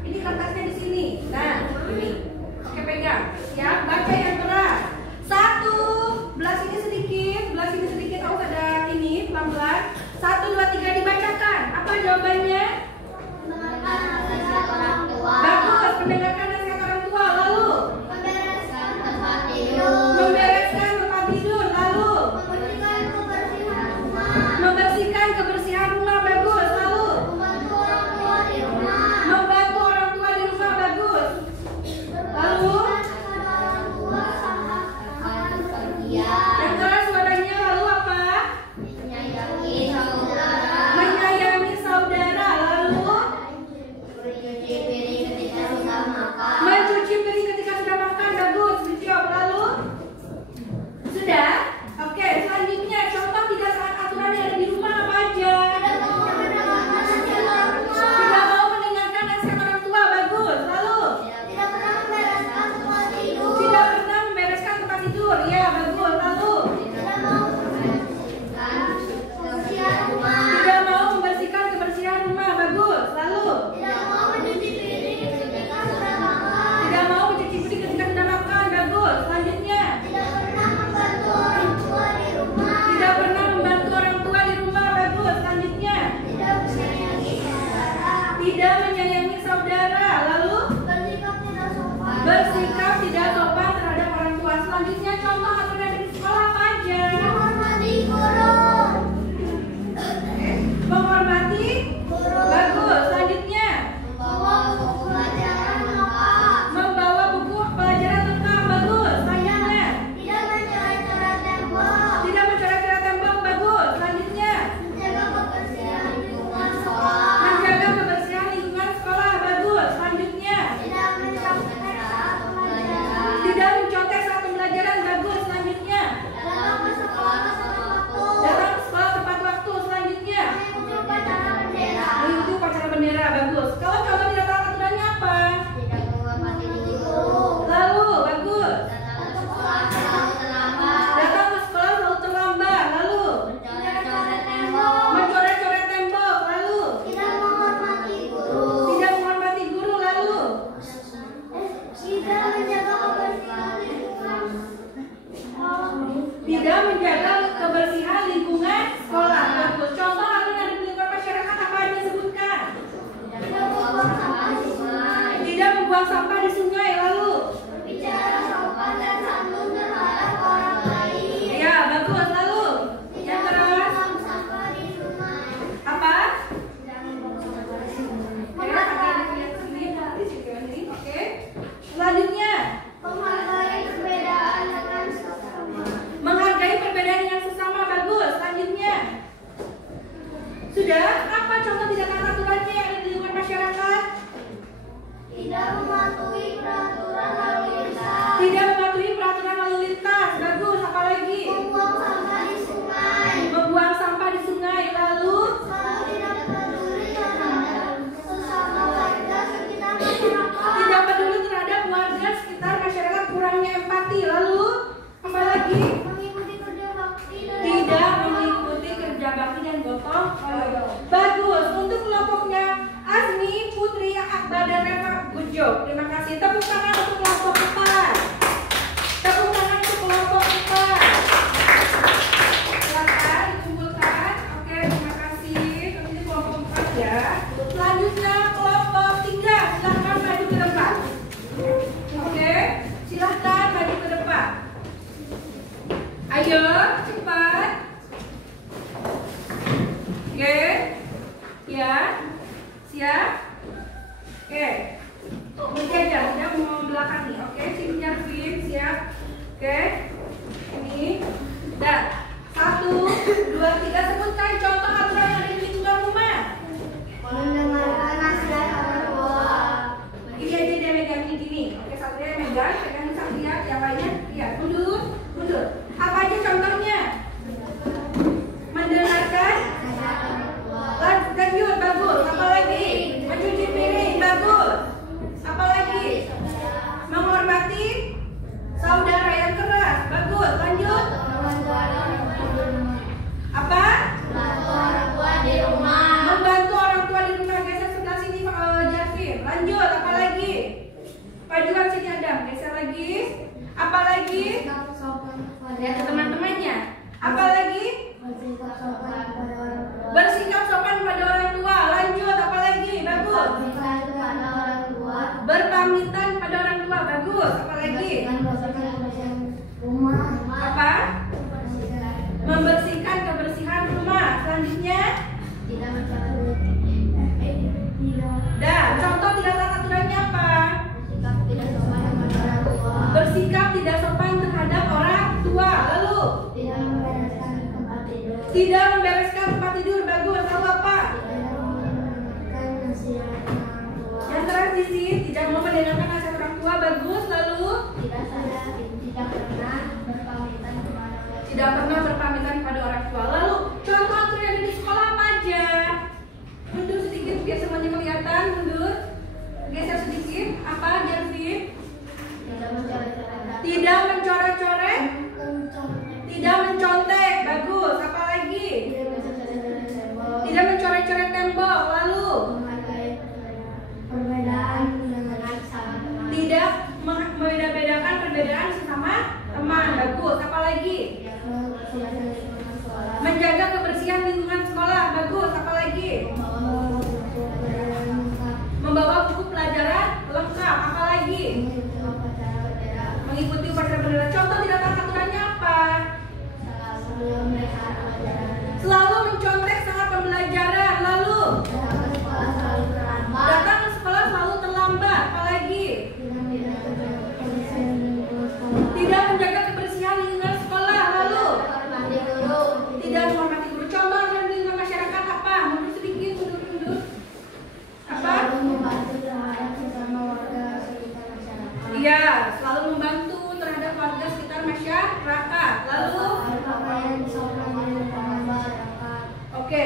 apa contoh tidak taat aturannya yang ada di lingkungan masyarakat? Tidak mematuhi peraturan lalu lintas. Tidak mematuhi peraturan lalu lintas. Bagus. Apa lagi? Membuang sampah di sungai. Membuang sampah di sungai. Lalu Selalu tidak peduli terhadap sesama warga sekitar masyarakat. tidak peduli terhadap warga sekitar masyarakat, kurangnya empati. Lalu apa lagi? Mengikuti kerja bakti dan Tidak mengikuti kerja bakti dan gotong royong. Bagus. Untuk kelompoknya Azmi, Putri, Akbar, dan Reva. Good job. Terima kasih. Tepuk tangan untuk kelompok 4. Tepuk tangan untuk kelompok 4. Silakan dikumpulkan. Oke, terima kasih. Ini kelompok 4 ya. Selanjutnya kelompok 3. Silakan maju ke depan. Oke, silakan maju ke depan. Ayo, cepat. Oke. Ya. Siap? Oke. Berjajar, ya mau belakang nih. Oke, sini Jarvin, siap. Oke. Ini. Dan 1, 2, 3 sebutkan contoh aturan yang ada di lingkungan rumah. mendengarkan nasihat orang tua. Ini aja dia megang ini gini. Oke, satunya megang, pegang Satria, yang lainnya lihat. Mundur, mundur. Apa aja contohnya? Mendengarkan. Lanjut, bagus. Apa lagi? Mencuci piring, bagus. Apa lagi? Menghormati saudara yang keras, bagus. Lanjut. Apa? Membantu orang tua di rumah. Geser sebelah sini, Jarvin. Lanjut. Apa lagi? Pajuan sini Adam. Geser lagi. Apa lagi? Lihat ke teman-temannya. Apa lagi? Bersikap sopan pada orang tua. Lanjut. Apa lagi? Bagus. Berpamitan pada orang tua. Bagus. Apa lagi? Apa? Membersihkan kebersihan rumah. Selanjutnya. Dan contoh tidak taat aturannya apa? Bersikap tidak sopan terhadap orang tua. Lalu tidak membereskan tempat tidur. Bagus. Lalu apa? Yang terakhir di sini tidak mau mendengarkan nasihat orang tua. Bagus. Lalu tidak pernah berpamitan kepada orang tua. Lalu contoh aturan yang ada di sekolah apa aja? Mundur sedikit biar semuanya kelihatan. Mundur. Geser sedikit. Apa Jarvin? Tidak mencoret-coret. Tidak mencontek. Bagus. Apa lagi? Tidak mencoret-coret tembok. Lalu tidak membeda-bedakan perbedaan sesama teman. Bagus. Apa lagi? Menjaga kebersihan lingkungan sekolah. Bagus. Apa lagi? Membawa buku pelajaran lengkap. Apa lagi? Mengikuti upacara bendera. Contoh tidak taat aturannya apa? Selalu mencontek saat pembelajaran. Lalu datang ke sekolah selalu terlambat. Apa lagi? Tidak menjaga kebersihan lingkungan sekolah. Lalu tidak menghormati guru. Contoh aturan di lingkungan masyarakat apa? Mundur sedikit, mundur. Apa? Iya, selalu membantu terhadap warga sekitar masyarakat. Lalu oke.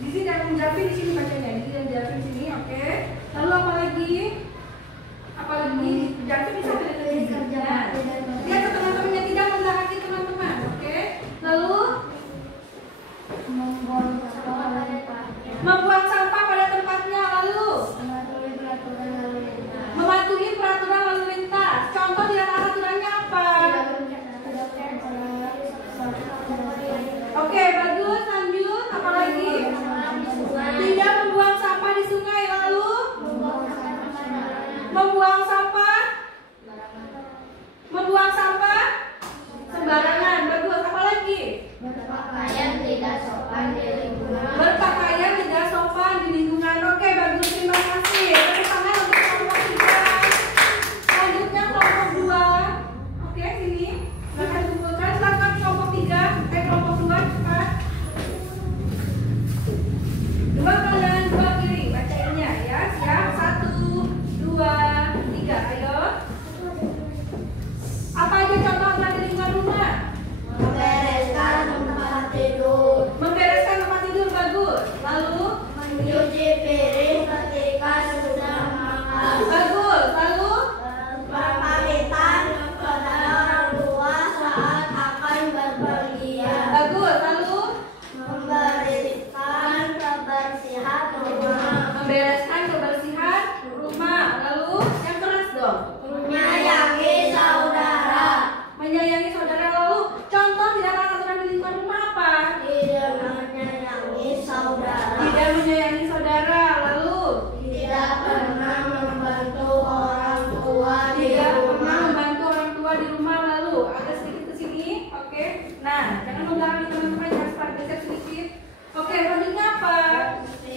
Di sini ada Jarvin di sini bacanya. Di sini ada Jarvin di sini, oke. Lalu apa lagi? Apa lagi? Jarvin bisa lihat ke teman-temannya, tidak mendahaki teman-teman, oke. Lalu membuang sampah pada tempatnya. Lalu mematuhi peraturan lalu lintas. Contoh tidak taat aturannya apa? Oke, bagus. Lanjut. Apa lagi? Tidak membuang sampah di sungai. Lalu membuang sampah. Membuang sampah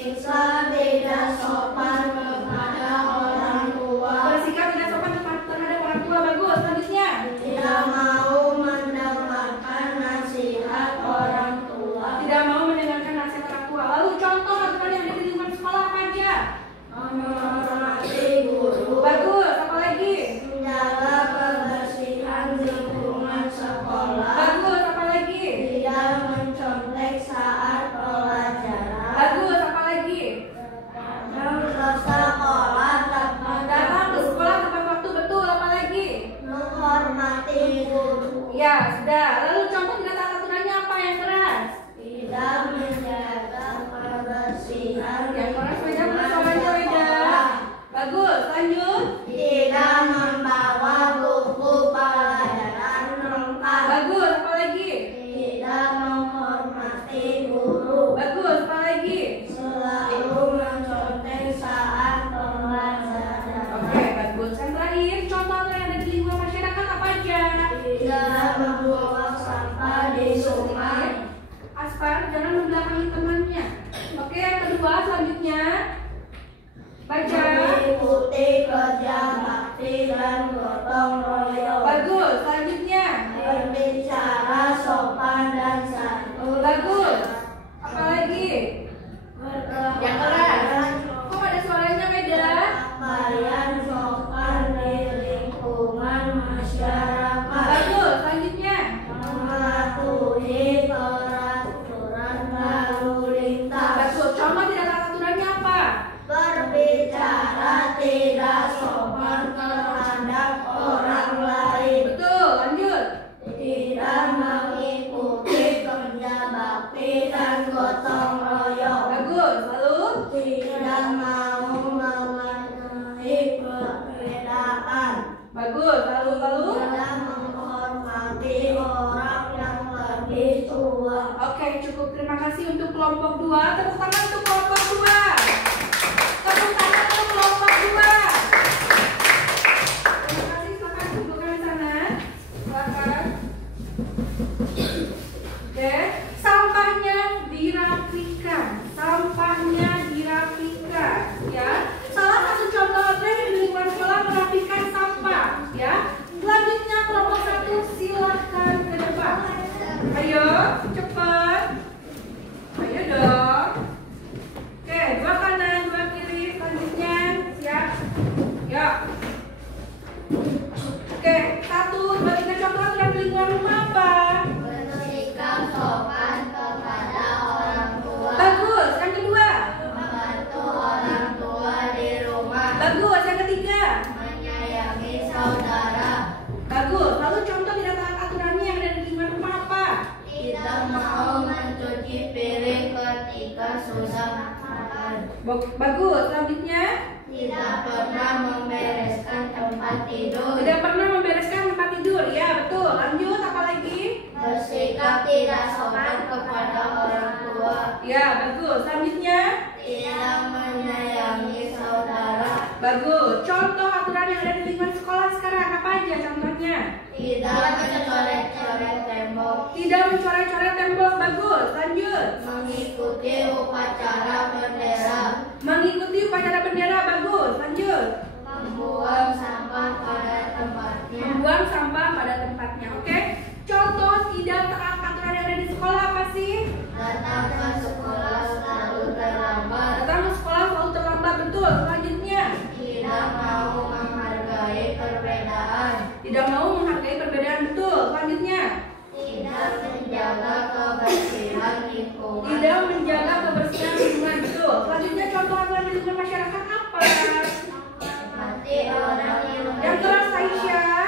tidak sopan kepada orang tua. Bersikap tidak sopan terhadap orang tua. Bagus. Selanjutnya. Tidak mau mendengarkan nasihat orang tua. Tidak mau mendengarkan nasihat orang tua. Lalu contoh aturan yang ada di lingkungan sekolah apa aja? Menghormati guru. Bagus. Apa lagi? Menjaga kebersihan lingkungan sekolah. Bagus. Apa lagi? Tidak mencontek saat pelajaran. Bagus. Apa lagi? Datang ke sekolah tepat Datang ke waktu. sekolah tepat waktu. Betul. Apa lagi? Menghormati guru. Ya, sudah. Lalu contoh tidak taat aturannya apa yang keras? Tidak menjaga kebersihan Yang keras beda lingkungan suaranya beda. sekolah. Bagus. Lanjut. Tidak membawa buku pelajaran lengkap. Bagus. Apa lagi? Tidak menghormati guru. Bagus. Apa lagi? Selalu mencontek saat pelajaran. Oke, bagus. Yang terakhir, contoh aturan yang ada di lingkungan masyarakat apa aja? Tidak membuang sampah di sungai. Aspar, jangan membelakangi temannya. Oke, yang kedua selanjutnya baca. Mengikuti kerja bakti dan gotong royong. Bagus. Selanjutnya Berbicara sopan dan santun. bagus. Apa lagi? Yang keras. Berkebaikan Kok ada suaranya beda? sopan di lingkungan masyarakat. Bagus. Selanjutnya Mematuhi peraturan lalu lintas. bagus. Contoh tidak taat aturannya apa? Berbicara tidak sopan terhadap orang lain. Betul. Lanjut. Tidak mengikuti kerja bakti dan gotong royong. Bagus. Lalu Tidak mau mengenai perbedaan. bagus. Lalu. Tidak menghormati orang yang lebih tua. Oke, cukup. Terima kasih untuk kelompok 2. Tepuk tangan untuk kelompok 2. Tepuk tangan untuk kelompok 2. Terima kasih. Silakan dudukkan di sana. Silakan. Oke, sampahnya dirapikan. Sampahnya dirapikan, ya. Salah satu contoh tren di lingkungan sekolah merapikan sampah, ya. Selanjutnya kelompok 1 silakan ke depan. Ayo, cepat. Ayo dong. Oke, 2 kanan, 2 kiri. Selanjutnya, siap. Ya. Oke, 1, bagikan contoh aturan di lingkungan rumah apa? Bersikap sopan kepada orang tua. Bagus. Yang kedua. Membantu orang tua di rumah. Bagus. Yang ketiga. Menyayangi saudara. Bagus. Lalu contoh tidak taat aturannya yang ada di lingkungan rumah apa? Tidak mau mencuci piring ketika susah makan. Bagus. Selanjutnya, Tidak pernah membereskan tempat tidur. tidak pernah membereskan tempat tidur. Ya, betul. Lanjut, apa lagi? Bersikap tidak sopan kepada orang tua. Ya, bagus. Selanjutnya, Tidak menyayangi saudara. bagus. Contoh aturan yang ada di lingkungan sekolah sekarang apa aja contohnya? Tidak mencoret-coret tembok. Tidak mencoret-coret tembok. Bagus. Lanjut. Mengikuti upacara bendera. Mengikuti upacara bendera. Bagus. Lanjut. Membuang sampah pada tempatnya. Membuang sampah pada tempatnya. Oke. Contoh tidak taat aturan yang ada di sekolah apa sih? Datang ke sekolah selalu terlambat. Datang ke sekolah selalu terlambat. Betul. Selanjutnya, Tidak mau menghargai perbedaan. tidak mau menghargai perbedaan. Betul. Selanjutnya, Tidak menjaga kebersihan lingkungan. tidak menjaga kebersihan lingkungan. Betul. Selanjutnya, contoh aturan di lingkungan masyarakat apa? Menghormati orang Yang keras, Aisyah.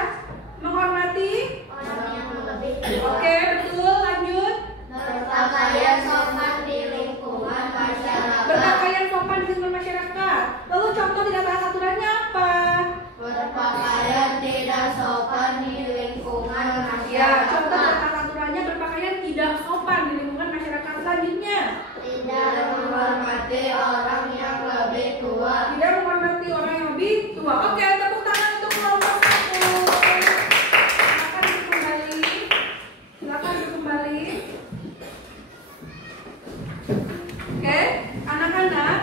Menghormati. orang yang lebih tua. Oke, betul. Lanjut. Berpakaian sopan di lingkungan masyarakat. Berpakaian sopan di lingkungan masyarakat. Lalu contoh tidak taat aturannya apa? Berpakaian tidak sopan di lingkungan Ya, contoh tidak masyarakat. taat aturannya berpakaian tidak sopan di lingkungan masyarakat. Selanjutnya, Tidak menghormati orang yang lebih tua. tidak menghormati orang yang lebih tua. Oke, tepuk tangan untuk kelompok 1. Silakan duduk kembali. Silakan duduk kembali. Oke, anak-anak,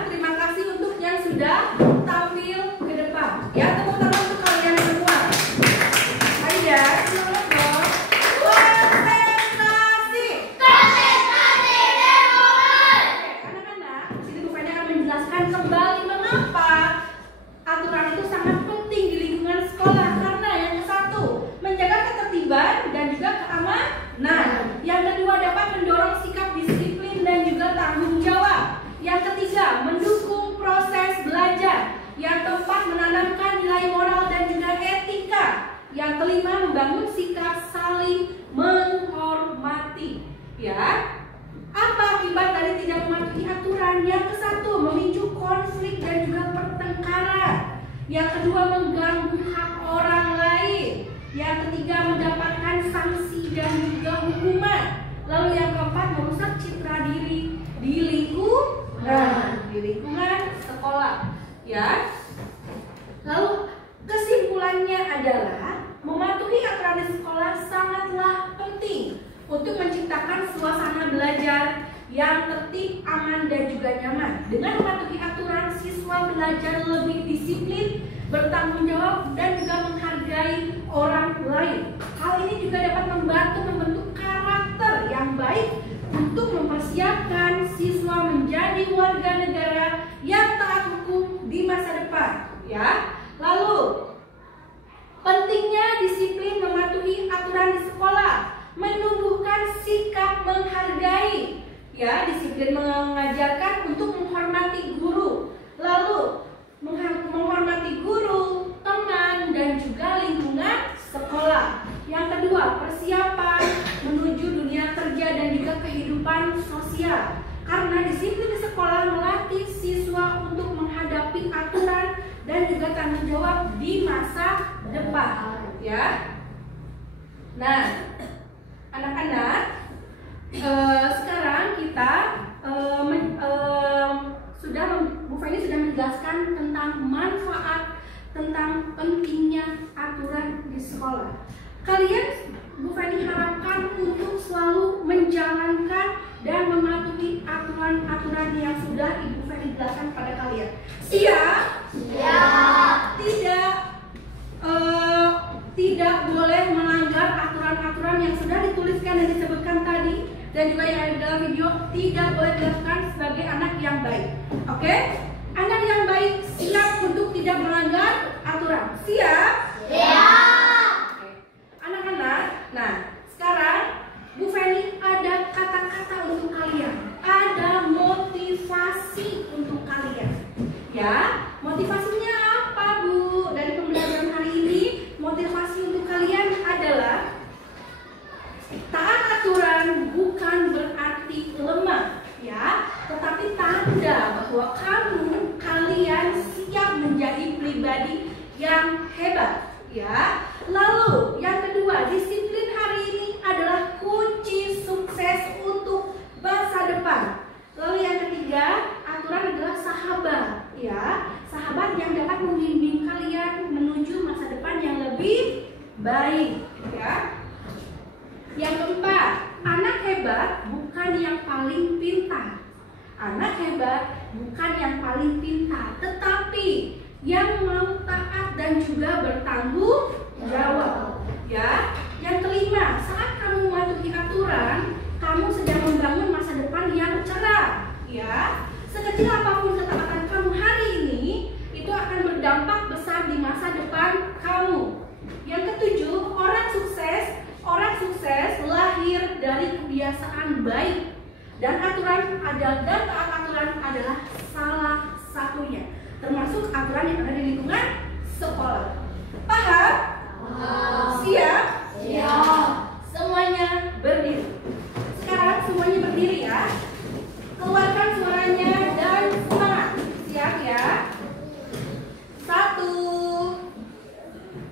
membangun sikap saling menghormati. Ya, apa akibat dari tidak mematuhi aturan? Yang ke-1, memicu konflik dan juga pertengkaran. Yang kedua, mengganggu hak orang lain. Yang ketiga, mendapatkan sanksi dan juga hukuman. Lalu yang keempat, merusak citra diri di lingkungan sekolah. Ya. Lalu kesimpulannya adalah mematuhi aturan di sekolah sangatlah penting untuk menciptakan suasana belajar yang tertib, aman, dan juga nyaman. Dengan mematuhi aturan, siswa belajar lebih disiplin, bertanggung jawab, dan juga menghargai orang lain. Hal ini juga dapat membantu membentuk karakter yang baik untuk mempersiapkan siswa menjadi warga negara yang taat hukum di masa depan. Ya, lalu pentingnya disiplin mematuhi aturan di sekolah, menumbuhkan sikap menghargai. Ya, disiplin mengajarkan untuk menghormati guru, lalu menghormati guru, teman, dan juga lingkungan sekolah. Yang kedua, persiapan menuju dunia kerja dan juga kehidupan sosial. Karena disiplin di sekolah melatih siswa untuk menghadapi aturan dan juga tanggung jawab di masa depan. Ya. Nah, anak-anak, sekarang kita Bu Feni sudah menjelaskan tentang manfaat, tentang pentingnya aturan di sekolah. Kalian, Bu Feni harapkan untuk selalu menjalankan dan mematuhi aturan-aturan yang sudah Ibu Feni jelaskan pada kalian. Siap? Siap. Tidak boleh melanggar aturan-aturan yang sudah dituliskan dan disebutkan tadi, dan juga yang ada dalam video. Tidak boleh dilakukan sebagai anak yang baik. Oke? Anak yang baik siap untuk tidak melanggar aturan. Siap? Siap. Oke. Anak-anak, nah sekarang Bu Feni ada kata-kata untuk kalian. Ada motivasi untuk kalian. Ya, motivasinya apa, Bu? Dari pembelajaran hari ini, motivasi untuk kalian adalah taat aturan bukan berarti lemah, ya, tetapi tanda bahwa kalian siap menjadi pribadi yang hebat, ya. Lalu yang kedua, disiplin hari ini adalah kunci sukses untuk masa depan. Lalu yang ketiga, aturan adalah sahabat, ya, sahabat yang dapat membimbing kalian menuju masa depan yang lebih baik, ya. Yang keempat, anak hebat bukan yang paling pintar. Anak hebat bukan yang paling pintar, tetapi yang mau taat dan juga bertanggung jawab. Ya. Yang kelima, saat kamu mematuhi aturan, kamu sedang membangun masa depan yang cerah. Ya. Sekecil apapun ketaatan kamu hari ini, itu akan berdampak besar di masa depan kamu. Yang ketujuh, orang sukses lahir dari kebiasaan baik, dan taat aturan adalah salah satunya, termasuk aturan yang ada di lingkungan sekolah. Paham? Siap? Siap. Semuanya berdiri. Sekarang semuanya berdiri, ya. Keluarkan suaranya dan semangat. Siap, ya? 1,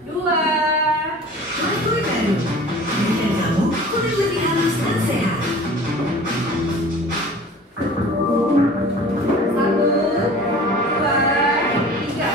2. Makmur baru, dan kamu kulit lebih halus dan sehat. 1, 2, 3.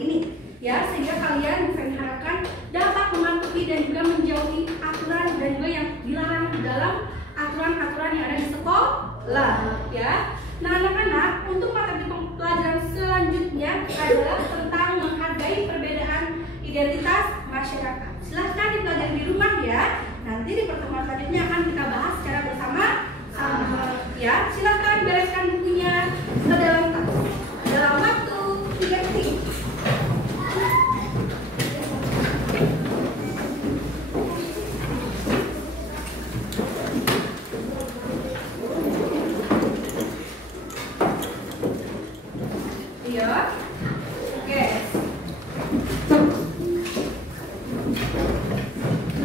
ini ya, sehingga kalian bisa diharapkan dapat mematuhi dan juga menjauhi aturan dan juga yang dilarang dalam aturan-aturan yang ada di sekolah ya. Nah anak-anak, untuk materi pelajaran selanjutnya adalah tentang menghargai perbedaan identitas masyarakat. Silahkan dipelajari di rumah ya. Nanti di pertemuan selanjutnya akan kita bahas secara bersama-sama ya. Silahkan bereskan bukunya ke dalam tas dalam waktu 3 detik. Ya, oke.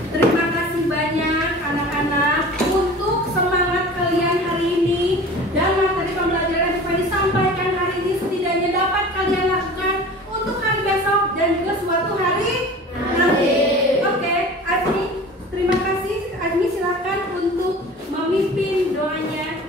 Terima kasih banyak anak-anak untuk semangat kalian hari ini, dan materi pembelajaran yang telah disampaikan hari ini setidaknya dapat kalian lakukan untuk hari besok dan juga suatu hari nanti. Oke, Azmi, terima kasih. Azmi silakan untuk memimpin doanya.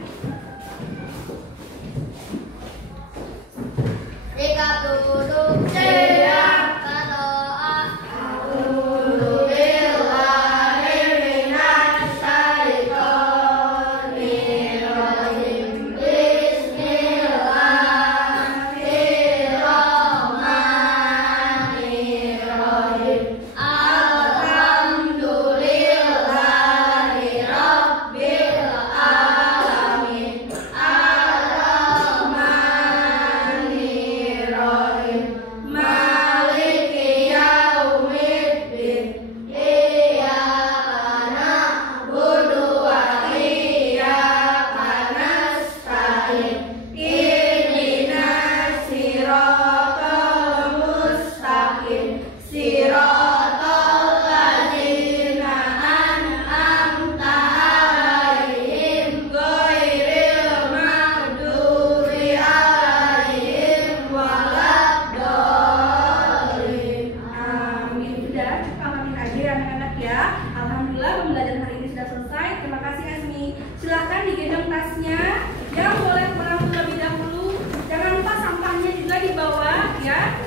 Jika duduk siap berdoa, A'udzubillahi minasyaitonirrajim. Bismillahirrahmanirrahim. Alhamdulillahi rabbil alamin. Maliki yaumiddin. Iyyaka na'budu wa iyyaka nasta'in. Ihdinas siratal mustaqim. Siratal ladzina an'amta 'alaihim ghairil maghdubi 'alaihim waladdallin. Amin. Sudah cukup amanin aja ya anak-anak ya. Alhamdulillah pembelajaran hari ini sudah selesai. Terima kasih Azmi. Silahkan digendong tasnya. Yang boleh pulang terlebih dahulu. Jangan lupa sampahnya juga dibawa ya.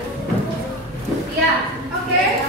Ya, oke.